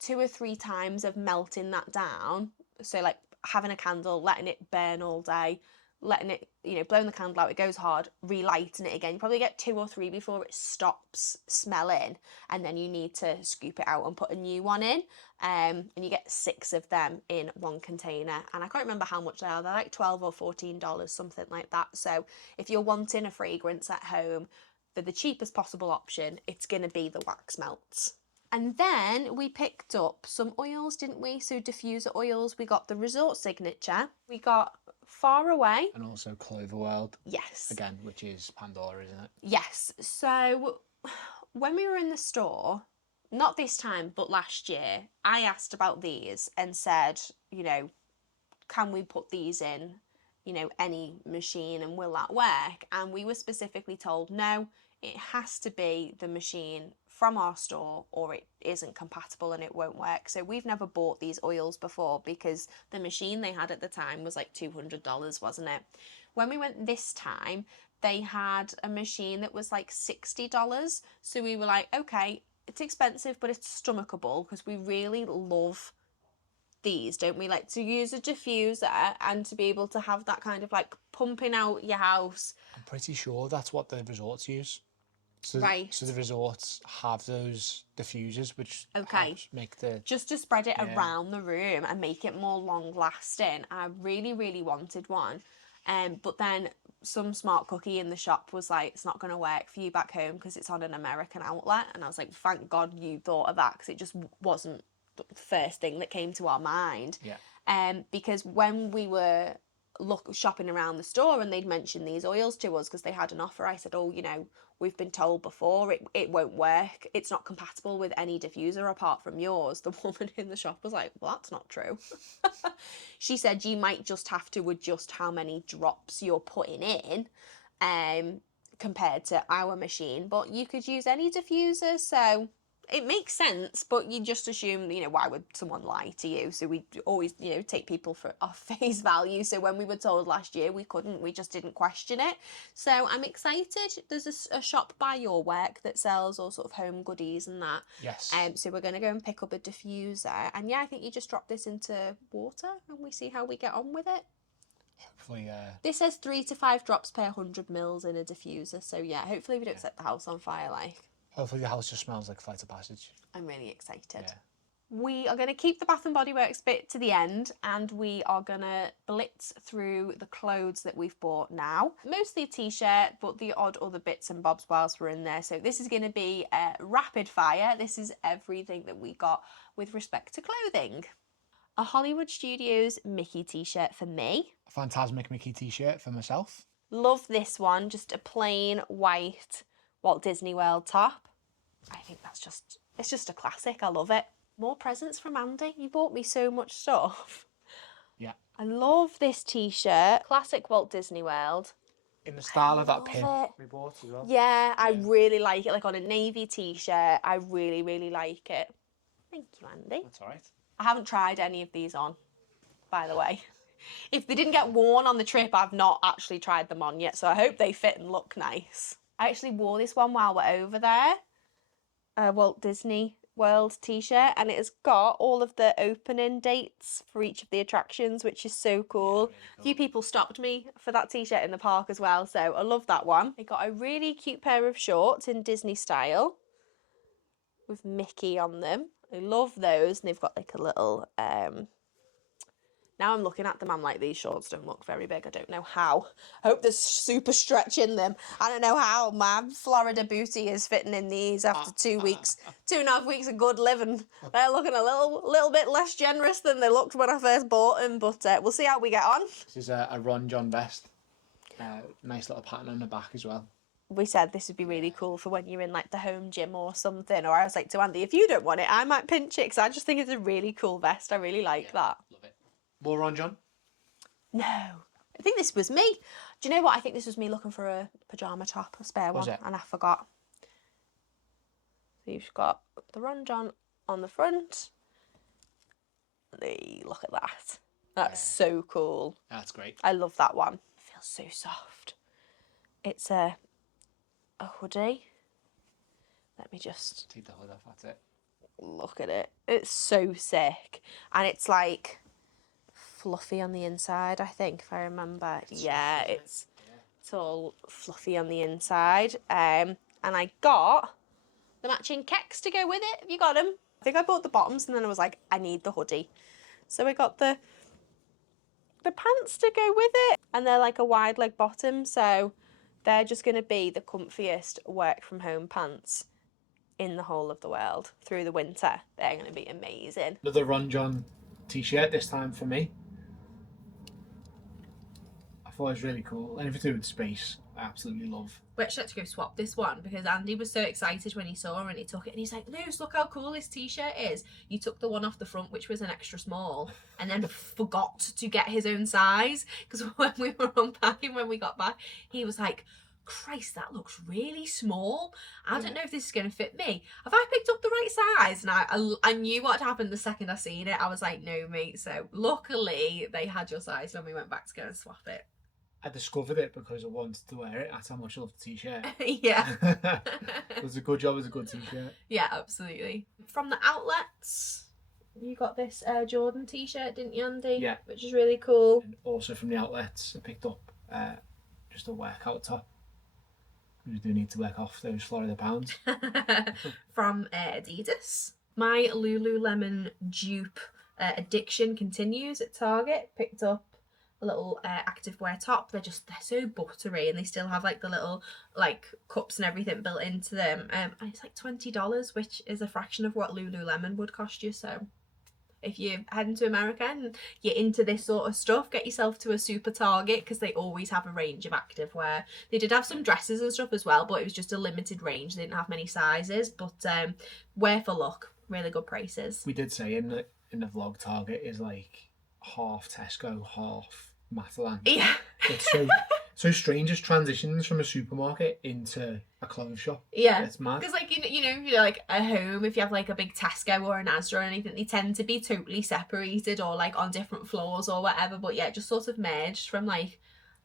2 or 3 times of melting that down. So like having a candle, letting it burn all day, letting it, you know, blowing the candle out, it goes hard, relighting it again. You probably get 2 or 3 before it stops smelling, and then you need to scoop it out and put a new one in. And you get 6 of them in one container, and I can't remember how much they are. They're like $12 or $14, something like that. So if you're wanting a fragrance at home for the cheapest possible option, it's going to be the wax melts. And then we picked up some oils, didn't we? So diffuser oils. We got the Resort Signature. We got Far Away. And also Cloverworld. Yes. Again, which is Pandora, isn't it? Yes. So when we were in the store, not this time, but last year, I asked about these and said, you know, can we put these in, you know, any machine, and will that work? And we were specifically told, no, it has to be the machine from our store or it isn't compatible and it won't work. So we've never bought these oils before because the machine they had at the time was like $200, wasn't it? When we went this time, they had a machine that was like $60. So we were like, okay, it's expensive, but it's stomachable because we really love these, don't we? Like to use a diffuser and to be able to have that kind of like pumping out your house. I'm pretty sure that's what the resorts use. So, Right. So the resorts have those diffusers, which helps make the... Just to spread it around the room and make it more long lasting. I really, really wanted one. But then some smart cookie in the shop was like, it's not going to work for you back home because it's on an American outlet. And I was like, thank God you thought of that, because it just wasn't the first thing that came to our mind. Yeah. Because when we were shopping around the store and they'd mentioned these oils to us because they had an offer, I said, oh, you know, we've been told before it won't work. It's not compatible with any diffuser apart from yours. The woman in the shop was like, well, that's not true. She said you might just have to adjust how many drops you're putting in compared to our machine, but you could use any diffuser, so it makes sense. But you just assume, you know, why would someone lie to you? So we always, you know, take people for off face value. So when we were told last year, we just didn't question it. So I'm excited. There's a shop by your work that sells all sort of home goodies and that. Yes. So we're going to go and pick up a diffuser. And yeah, I think you just drop this into water and we see how we get on with it. Hopefully, this says 3 to 5 drops per 100 mils in a diffuser. So yeah, hopefully we don't set the house on fire like. Hopefully the house just smells like Flight of Passage. I'm really excited. Yeah. We are going to keep the Bath & Body Works bit to the end, and we are going to blitz through the clothes that we've bought now. Mostly a t-shirt, but the odd other bits and bobs whilst we're in there. So this is going to be rapid fire. This is everything that we got with respect to clothing. A Hollywood Studios Mickey t-shirt for me. A Fantasmic Mickey t-shirt for myself. Love this one, just a plain white Walt Disney World top. I think it's just a classic. I love it. More presents from Andy. You bought me so much stuff. Yeah. I love this t-shirt. Classic Walt Disney World. In the style of that pin we bought as well. Yeah, I really like it. Like on a navy t-shirt. I really, really like it. Thank you, Andy. That's all right. I haven't tried any of these on, by the way. If they didn't get worn on the trip, I've not actually tried them on yet. So I hope they fit and look nice. I actually wore this one while we're over there. A Walt Disney World t-shirt, and it has got all of the opening dates for each of the attractions, which is so cool. Really cool. A few people stopped me for that t-shirt in the park as well, so I love that one. I got a really cute pair of shorts in Disney style with Mickey on them. I love those, and they've got like a little now I'm looking at them, I'm like, these shorts don't look very big. I don't know how. I hope there's super stretch in them. I don't know how my Florida booty is fitting in these after 2 weeks, 2.5 weeks of good living. They're looking a little bit less generous than they looked when I first bought them, but we'll see how we get on. This is a Ron John vest. Nice little pattern on the back as well. We said this would be really cool for when you're in like the home gym or something. Or I was like to Andy, if you don't want it, I might pinch it, because I just think it's a really cool vest. I really like that. Love it. More Ron John? No. I think this was me. Do you know what? I think this was me looking for a pyjama top, a spare one, and I forgot. So you've got the Ron John on the front. Look at that. That's so cool. That's great. I love that one. It feels so soft. It's a hoodie. Let me just take the hood off. That's it. Look at it. It's so sick, and it's like fluffy on the inside, I think, if I remember. It's all fluffy on the inside. And I got the matching kecks to go with it. Have you got them? I think I bought the bottoms, and then I was like, I need the hoodie. So I got the pants to go with it, and they're like a wide leg bottom, so they're just going to be the comfiest work from home pants in the whole of the world through the winter. They're going to be amazing. Another Ron John t-shirt, this time for me. I thought it was really cool. Anything to do with space, I absolutely love. We actually had to go swap this one because Andy was so excited when he saw it and he took it, and he's like, Luce, look how cool this t-shirt is. You took the one off the front, which was an extra small, and then forgot to get his own size, because when we were unpacking when we got back, he was like, Christ, that looks really small. I don't know if this is going to fit me. Have I picked up the right size? And I knew what happened the second I seen it. I was like, no, mate. So luckily they had your size when we went back to go and swap it. I discovered it because I wanted to wear it. That's how much I love the t-shirt. Yeah. It was a good job. It was a good t-shirt. Yeah, absolutely. From the outlets, you got this Jordan t-shirt, didn't you, Andy? Yeah. Which is really cool. And also from the outlets, I picked up just a workout top. We do need to work off those Florida pounds. From Adidas. My Lululemon dupe addiction continues at Target. Picked up a little activewear top. They're so buttery, and they still have like the little like cups and everything built into them. And it's like $20, which is a fraction of what Lululemon would cost you. So if you're heading to America and you're into this sort of stuff, get yourself to a super Target, because they always have a range of activewear. They did have some dresses and stuff as well, but it was just a limited range. They didn't have many sizes, but wear for luck. Really good prices. We did say in the vlog, Target is like half Tesco, half Matalan. Yeah. It's so strange. It's transitions from a supermarket into a clothes shop. Yeah, it's mad. Because like you're like at home, if you have like a big Tesco or an Asda or anything, they tend to be totally separated or like on different floors or whatever. But yeah, it just sort of merged from like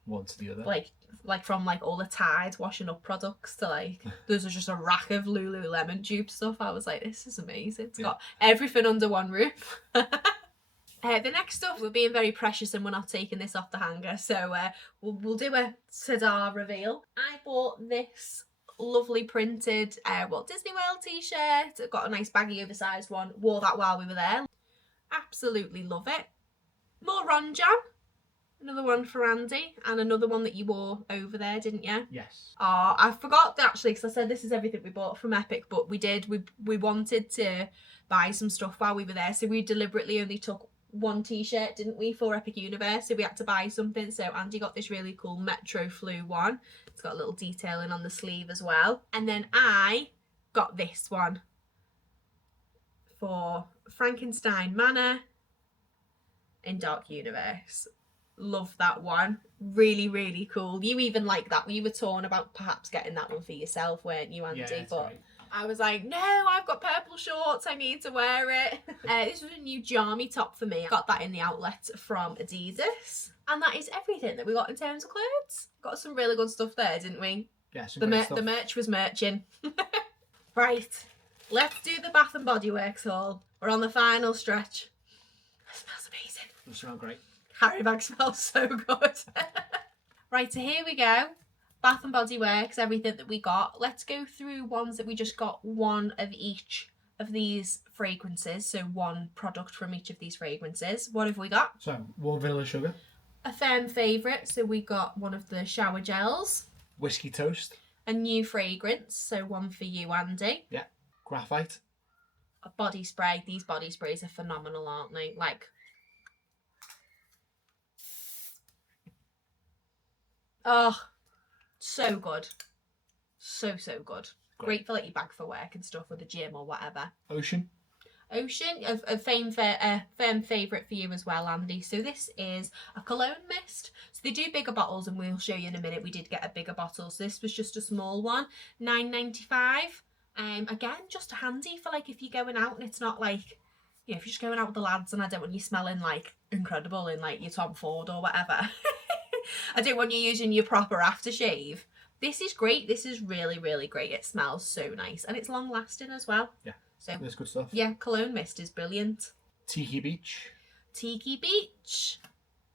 one to the other. Like from like all the Tide washing up products to like there's just a rack of Lululemon dupe stuff. I was like, this is amazing. It's got everything under one roof. The next stuff, we're being very precious and we're not taking this off the hanger, so we'll do a ta-da reveal. I bought this lovely printed Walt Disney World t-shirt. I got a nice baggy oversized one, wore that while we were there. Absolutely love it. More Ron Jam, another one for Andy, and another one that you wore over there, didn't you? Yes. I forgot actually, because I said this is everything we bought from Epic, but we wanted to buy some stuff while we were there, so we deliberately only took one t-shirt, didn't we, for Epic Universe, so we had to buy something. So Andy got this really cool Metro Flu one. It's got a little detailing on the sleeve as well, and then I got this one for Frankenstein Manor in Dark Universe. Love that one. Really, really cool. You even like that. You were torn about perhaps getting that one for yourself, weren't you, Andy? Yeah, but right. I was like, no, I've got purple shorts, I need to wear it. This was a new Jarmy top for me. I got that in the outlet from Adidas. And that is everything that we got in terms of clothes. Got some really good stuff there, didn't we? Yeah, the merch was merching. Right, let's do the Bath and Body Works haul. We're on the final stretch. It smells amazing. It smells great. Harry bag smells so good. Right, so here we go. Bath and Body Works, everything that we got. Let's go through ones that we just got one of each of these fragrances. So one product from each of these fragrances. What have we got? So, warm vanilla sugar. A firm favourite. So we got one of the shower gels. Whiskey toast. A new fragrance. So one for you, Andy. Yeah. Graphite. A body spray. These body sprays are phenomenal, aren't they? Like, oh, so good. So good. Great for like your bag for work and stuff, or the gym or whatever. Ocean, a firm favourite for you as well, Andy. So this is a cologne mist. So they do bigger bottles, and we'll show you in a minute. We did get a bigger bottle. So this was just a small one, $9.95. Again, just handy for like if you're going out and it's not like, you know, if you're just going out with the lads and I don't want you smelling like incredible in like your Tom Ford or whatever. I don't want you using your proper aftershave. This is great. This is really, really great. It smells so nice, and it's long lasting as well. Yeah. So that's good stuff. Yeah, cologne mist is brilliant. Tiki Beach. Tiki Beach.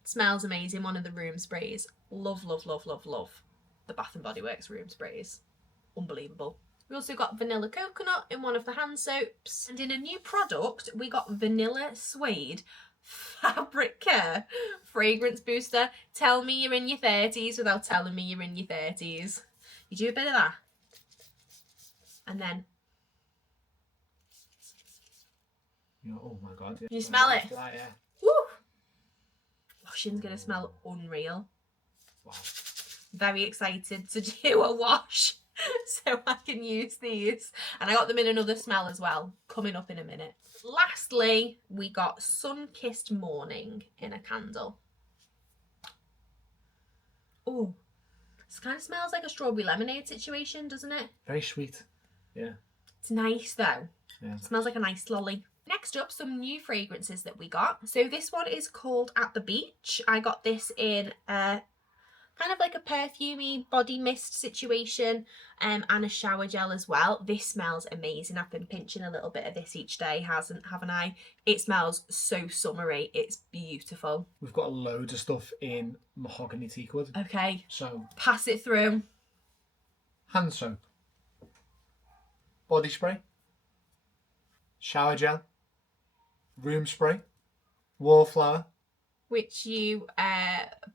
Smells amazing. One of the room sprays. Love, love, love, love, love. The Bath and Body Works room sprays. Unbelievable. We also got vanilla coconut in one of the hand soaps. And in a new product, we got vanilla suede fabric care fragrance booster. Tell me you're in your 30s without telling me you're in your 30s. You do a bit of that. And then... Oh my God. Yeah. You smell it? That, yeah. Woo! Washing's going to smell unreal. Wow. Very excited to do a wash so I can use these. And I got them in another smell as well, coming up in a minute. Lastly, we got Sun-Kissed Morning in a candle. Oh, this kind of smells like a strawberry lemonade situation, doesn't it? Very sweet. Yeah. It's nice though. Yeah. It smells like a nice lolly. Next up, some new fragrances that we got. So this one is called At the Beach. I got this in kind kind of like a perfumey body mist situation, and a shower gel as well. This smells amazing. I've been pinching a little bit of this each day, haven't I? It smells so summery. It's beautiful. We've got loads of stuff in mahogany teakwood. Okay. So pass it through. Hand soap, body spray, shower gel, room spray, wallflower, which you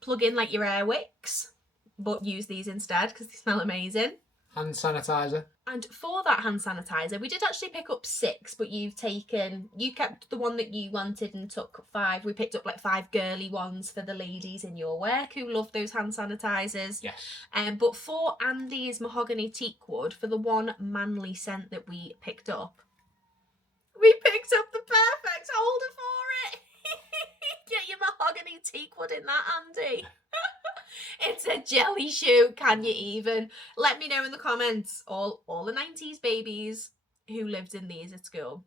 plug in like your air wicks, but use these instead because they smell amazing. hand sanitizer. And for that hand sanitizer, we did actually pick up 6, but you kept the one that you wanted and took 5. We picked up like 5 girly ones for the ladies in your work who love those hand sanitizers. Yes. But for Andy's mahogany teakwood, for the one manly scent that we picked up, we picked up the perfect holder for it. Get your mahogany teakwood in that, Andy. It's a jelly shoe, can you even? Let me know in the comments, all the 90s babies who lived in these at school.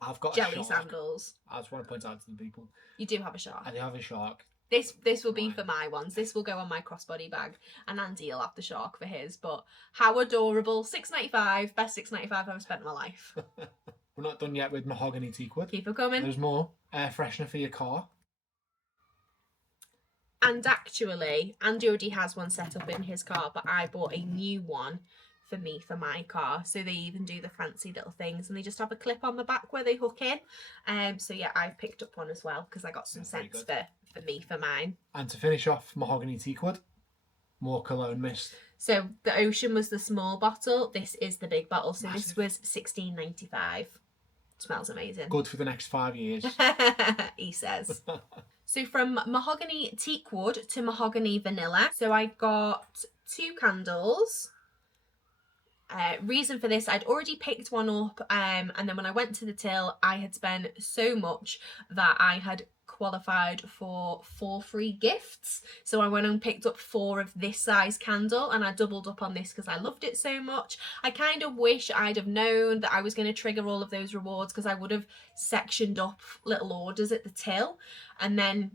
I've got jelly a shark. Sandals. I just want to point out to the people. You do have a shark. I do have a shark. This will be for my ones. This will go on my crossbody bag, and Andy will have the shark for his. But how adorable! $6.95, best $6.95 I've ever spent in my life. We're not done yet with mahogany teakwood. Keep it coming. There's more. Air freshener for your car. And actually, Andy already has one set up in his car, but I bought a new one for me for my car. So they even do the fancy little things, and they just have a clip on the back where they hook in. So yeah, I've picked up one as well because I got some scents for me for mine. And to finish off mahogany teakwood, more cologne mist. So the Ocean was the small bottle. This is the big bottle. So Massive. This was $16.95. Smells amazing. Good for the next 5 years. He says. So from mahogany teakwood to mahogany vanilla. So I got 2 candles. Reason for this, I'd already picked one up, and then when I went to the till, I had spent so much that I had qualified for 4 free gifts. So I went and picked up 4 of this size candle, and I doubled up on this because I loved it so much. I kind of wish I'd have known that I was going to trigger all of those rewards, because I would have sectioned up little orders at the till, and then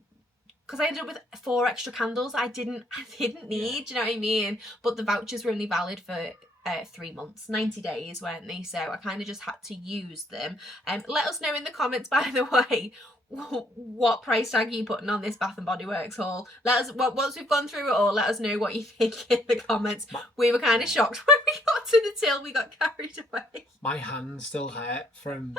because I ended up with 4 extra candles I didn't need, you know what I mean? But the vouchers were only valid for 3 months, 90 days, weren't they? So I kind of just had to use them. Let us know in the comments, by the way, what price tag are you putting on this Bath and Body Works haul? Let us, once we've gone through it all, let us know what you think in the comments. We were kind of shocked when we got to the till. We got carried away. My hands still hurt from,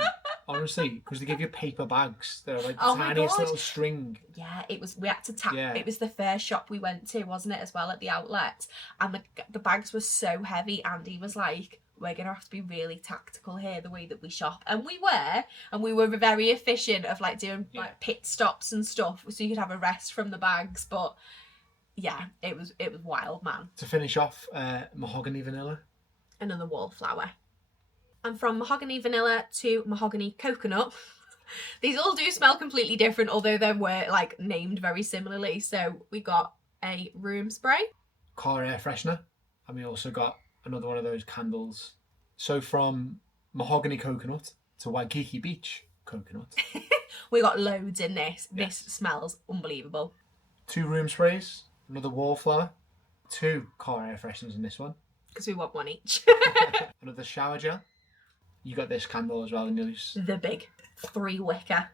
honestly, because they give you paper bags. They're like Oh the my tiniest God. little string. Yeah, it was. We had to tap. Yeah. It was the first shop we went to, wasn't it, as well, at the outlet? And the bags were so heavy. Andy was like, we're gonna have to be really tactical here, the way that we shop. And we were very efficient of like doing like pit stops and stuff, so you could have a rest from the bags. But yeah, it was wild, man. To finish off, mahogany vanilla. Another wallflower. And from mahogany vanilla to mahogany coconut. These all do smell completely different, although they were like named very similarly. So we got a room spray, Car air freshener, and we also got another one of those candles. So from mahogany coconut to Waikiki Beach coconut. we got loads in this. This smells unbelievable. 2 room sprays, another wallflower, 2 car air fresheners in this one. Because we want one each. Another shower gel. You got this candle as well in Luce. The big 3 wicker. I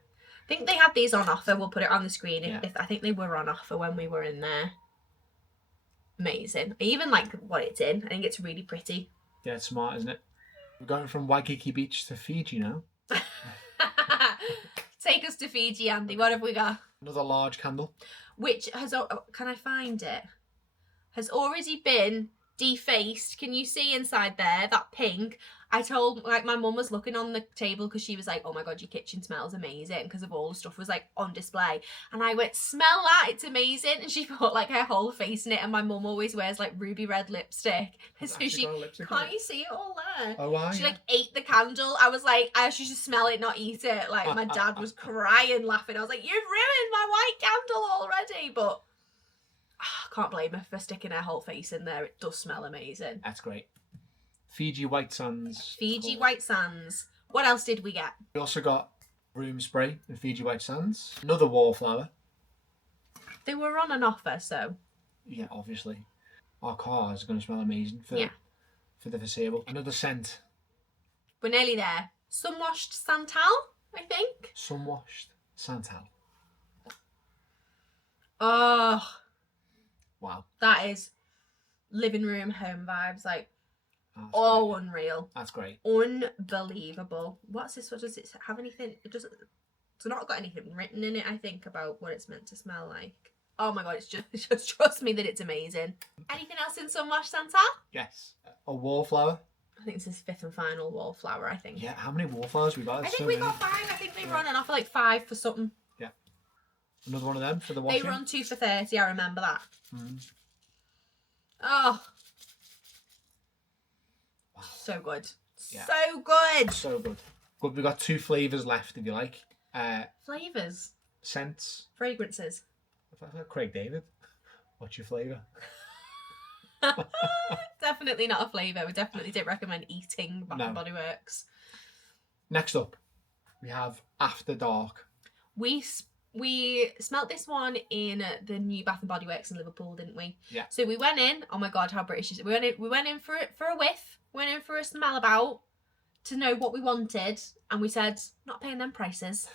think they had these on offer. We'll put it on the screen. If I think they were on offer when we were in there. Amazing. I even like what it's in. I think it's really pretty. Yeah, it's smart, isn't it? We're going from Waikiki Beach to Fiji now. Take us to Fiji, Andy. What have we got? Another large candle. Which has, can I find it? Has already been defaced. Can you see inside there, that pink? I told, like, my mum was looking on the table because she was like, oh my God, your kitchen smells amazing, because of all the stuff was like on display. And I went, smell that, it's amazing. And she put like her whole face in it, and my mum always wears like ruby red lipstick. So she, can't you see it all there? Oh, wow. She like ate the candle. I was like, I should just smell it, not eat it. Like my dad was crying, laughing. I was like, you've ruined my white candle already. But I can't blame her for sticking her whole face in there. It does smell amazing. That's great. Fiji White Sands. Fiji White Sands. What else did we get? We also got room spray and Fiji White Sands. Another wallflower. They were on an offer, so Yeah, obviously. Our car is going to smell amazing for the foreseeable. Another scent. We're nearly there. Sun-washed Santal, I think. Sun-washed Santal. Oh, wow. That is living room home vibes. Like, great. Unreal. That's great. Unbelievable. What's this? What does it have? Anything? It doesn't. It's not got anything written in it, I think, about what it's meant to smell like. Oh my god, it's just trust me that it's amazing. Anything else in Sun-washed Santal? Yes. A wallflower. I think this is fifth and final wallflower, I think. Yeah, how many wallflowers we got? I think we got 5. I think they run an offer like 5 for something. Yeah. Another one of them for the washing? They run 2 for 30, I remember that. Mm. Oh. Wow. So good. Yeah. So good. So good. But we've got 2 flavours left, if you like. Flavours? Scents. Fragrances. Craig David. What's your flavour? Definitely not a flavour. We definitely don't recommend eating Bath & Body Works. Next up, we have After Dark. We smelt this one in the new Bath & Body Works in Liverpool, didn't we? Yeah. So we went in. Oh my god, how British is it? We went in for a whiff. Went in for a smell about to know what we wanted, and we said, not paying them prices.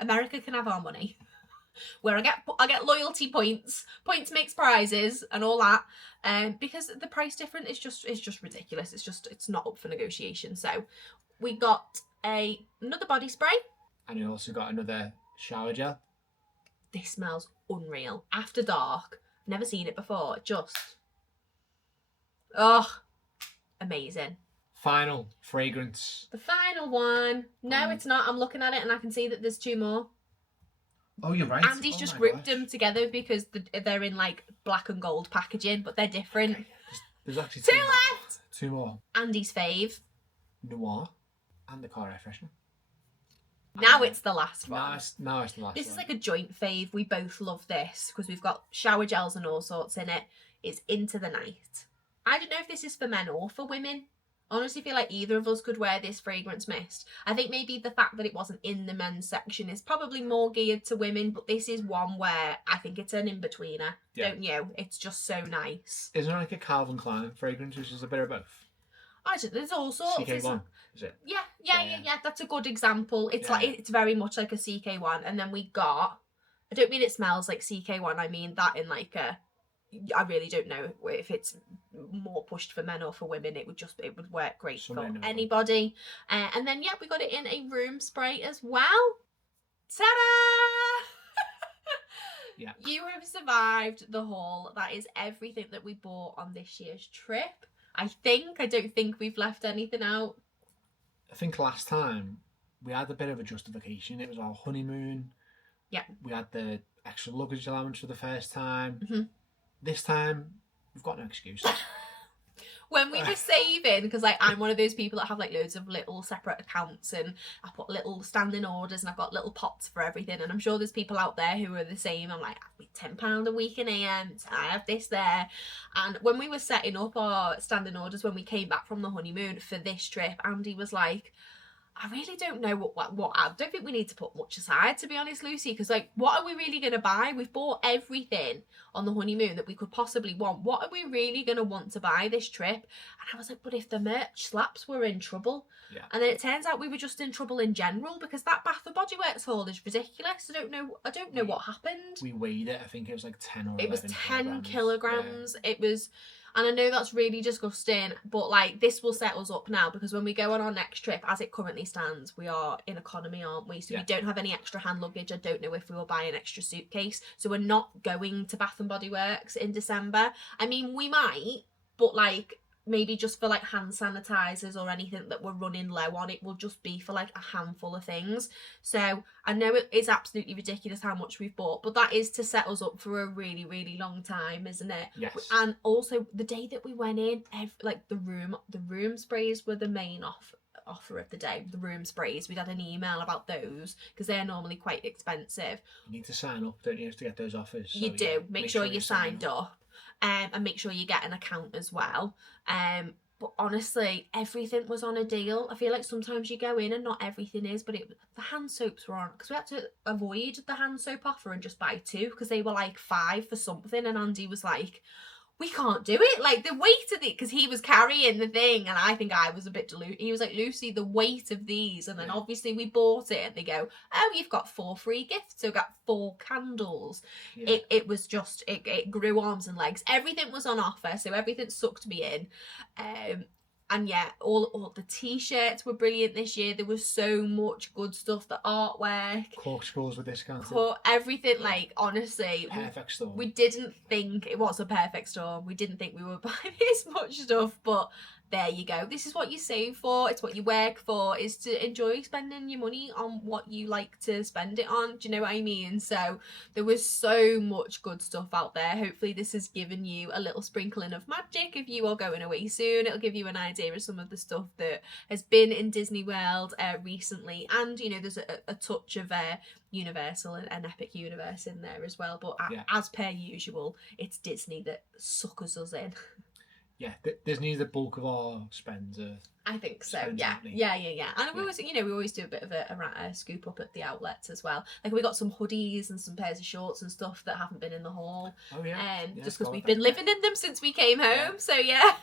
America can have our money. Where I get loyalty points makes prizes and all that, because the price difference is just ridiculous. It's not up for negotiation. So we got another body spray, and you also got another shower gel. This smells unreal. After Dark, never seen it before. Just amazing. Final fragrance. The final one. No, it's not. I'm looking at it and I can see that there's 2 more. Oh, you're right. Andy's just grouped them together because they're in like black and gold packaging, but they're different. Okay. There's actually 2 left. 2 more. Andy's fave. Noir and the car air freshener. Now it's the last one. Now it's the last one. This is like a joint fave. We both love this because we've got shower gels and all sorts in it. It's Into the Night. I don't know if this is for men or for women. Honestly feel like either of us could wear this fragrance mist. I think maybe the fact that it wasn't in the men's section is probably more geared to women, but this is one where I think it's an in-betweener, don't you? It's just so nice. Isn't it like a Calvin Klein fragrance, which is a bit of both? There's all sorts. CK1, is it? Yeah. That's a good example. It's like it's very much like a CK1, and then we got. I don't mean it smells like CK1. I mean that in like a. I really don't know if it's more pushed for men or for women. It would work great for anybody. And then we got it in a room spray as well. Ta-da! Yeah. You have survived the haul. That is everything that we bought on this year's trip. I don't think we've left anything out. I think last time we had a bit of a justification. It was our honeymoon. Yeah. We had the extra luggage allowance for the first time. Mm-hmm. This time, we've got no excuse. When we were saving, because like I'm one of those people that have like loads of little separate accounts, and I put little standing orders, and I've got little pots for everything, and I'm sure there's people out there who are the same. I'm like, I need £10 a week in AM, I have this there. And when we were setting up our standing orders when we came back from the honeymoon for this trip, Andy was like, I really don't know what I don't think we need to put much aside, to be honest, Lucy, because like, what are we really going to buy? We've bought everything on the honeymoon that we could possibly want. What are we really going to want to buy this trip? And I was like, but if the merch slaps, we're in trouble. Yeah. And then it turns out we were just in trouble in general, because that Bath & Body Works haul is ridiculous. I don't know what happened. We weighed it. I think it was like 10 or 11 It was 10 kilograms. Yeah. It was... And I know that's really disgusting, but like this will set us up now, because when we go on our next trip, as it currently stands, we are in economy, aren't we? So we don't have any extra hand luggage. I don't know if we will buy an extra suitcase. So we're not going to Bath & Body Works in December. I mean, we might, but like maybe just for like hand sanitizers or anything that we're running low on, it will just be for like a handful of things. So I know it is absolutely ridiculous how much we've bought, but that is to set us up for a really, really long time, isn't it? Yes. And also the day that we went in, like the room sprays were the main offer of the day. The room sprays, we'd had an email about those because they're normally quite expensive. You need to sign up, don't you, to get those offers? You do. Make sure you're signed up. And make sure you get an account as well. But honestly, everything was on a deal. I feel like sometimes you go in and not everything is, but the hand soaps were on, because we had to avoid the hand soap offer and just buy 2 because they were like 5 for something, and Andy was like, we can't do it. Like, the weight of it, because he was carrying the thing, and I think I was a bit deluded. He was like, Lucy, the weight of these. And then obviously we bought it, and they go, oh, you've got 4 free gifts. So we got 4 candles. Yeah. It was just, it grew arms and legs. Everything was on offer, so everything sucked me in. And yeah, all the t-shirts were brilliant this year. There was so much good stuff. The artwork, Corkscrews were discounted. Everything, like, honestly, perfect storm. We didn't think it was a perfect storm. We didn't think we were buying this much stuff, but there you go. This is what you save for. It's what you work for, is to enjoy spending your money on what you like to spend it on. Do you know what I mean? So there was so much good stuff out there. Hopefully this has given you a little sprinkling of magic. If you are going away soon, it'll give you an idea of some of the stuff that has been in Disney World recently. And, you know, there's a touch of Universal and Epic Universe in there as well. But as per usual, it's Disney that suckers us in. Yeah, Disney's the bulk of our spends. I think so. Yeah. And we always, you know, we always do a bit of a scoop up at the outlets as well. Like, we got some hoodies and some pairs of shorts and stuff that haven't been in the haul. Oh yeah. Just because we've been living in them since we came home. So yeah.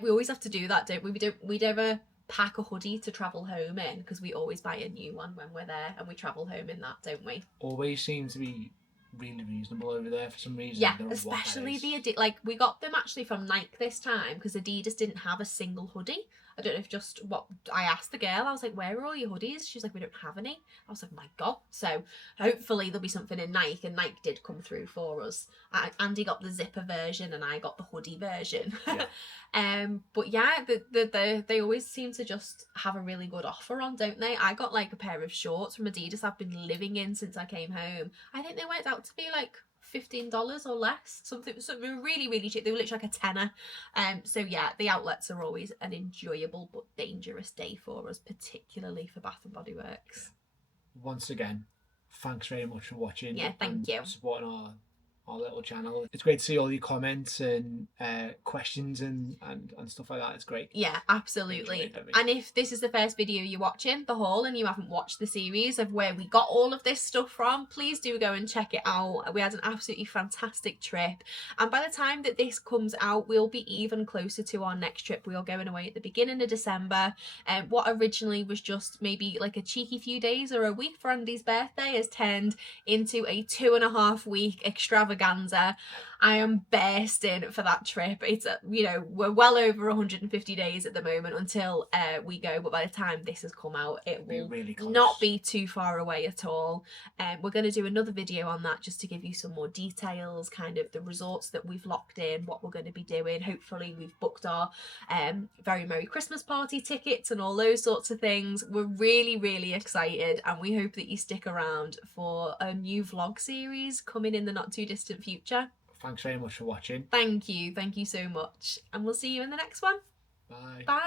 We always have to do that, don't we? We never pack a hoodie to travel home in, because we always buy a new one when we're there, and we travel home in that, don't we? Always seem to be really reasonable over there for some reason. Yeah, especially the Adidas. Like, we got them actually from Nike this time, because Adidas didn't have a single hoodie. I don't know if just what I asked the girl, I was like, where are all your hoodies? She's like, we don't have any. I was like, my God. So hopefully there'll be something in Nike, and Nike did come through for us. Andy got the zipper version and I got the hoodie version. Yeah. But yeah, they always seem to just have a really good offer on, don't they? I got like a pair of shorts from Adidas I've been living in since I came home. I think they worked out to be like $15 or less, something really, really cheap. They were literally like a tenner. So yeah, the outlets are always an enjoyable but dangerous day for us, particularly for Bath and Body Works. Once again, thanks very much for watching. Yeah, thank you. Supporting our little channel. It's great to see all your comments and questions and stuff like that. It's great. Yeah, absolutely. And if this is the first video you're watching, the haul, and you haven't watched the series of where we got all of this stuff from, please do go and check it out. We had an absolutely fantastic trip, and by the time that this comes out, we'll be even closer to our next trip. We are going away at the beginning of December, and what originally was just maybe like a cheeky few days or a week for Andy's birthday has turned into a 2.5 week extravaganza. I am bursting for that trip. It's you know, we're well over 150 days at the moment until we go, but by the time this has come out, it will really not be too far away at all. We're going to do another video on that, just to give you some more details, kind of the resorts that we've locked in, what we're going to be doing. Hopefully we've booked our very Merry Christmas party tickets and all those sorts of things. We're really, really excited, and we hope that you stick around for a new vlog series coming in the not too distant future. Thanks very much for watching. Thank you so much, and we'll see you in the next one. Bye. Bye.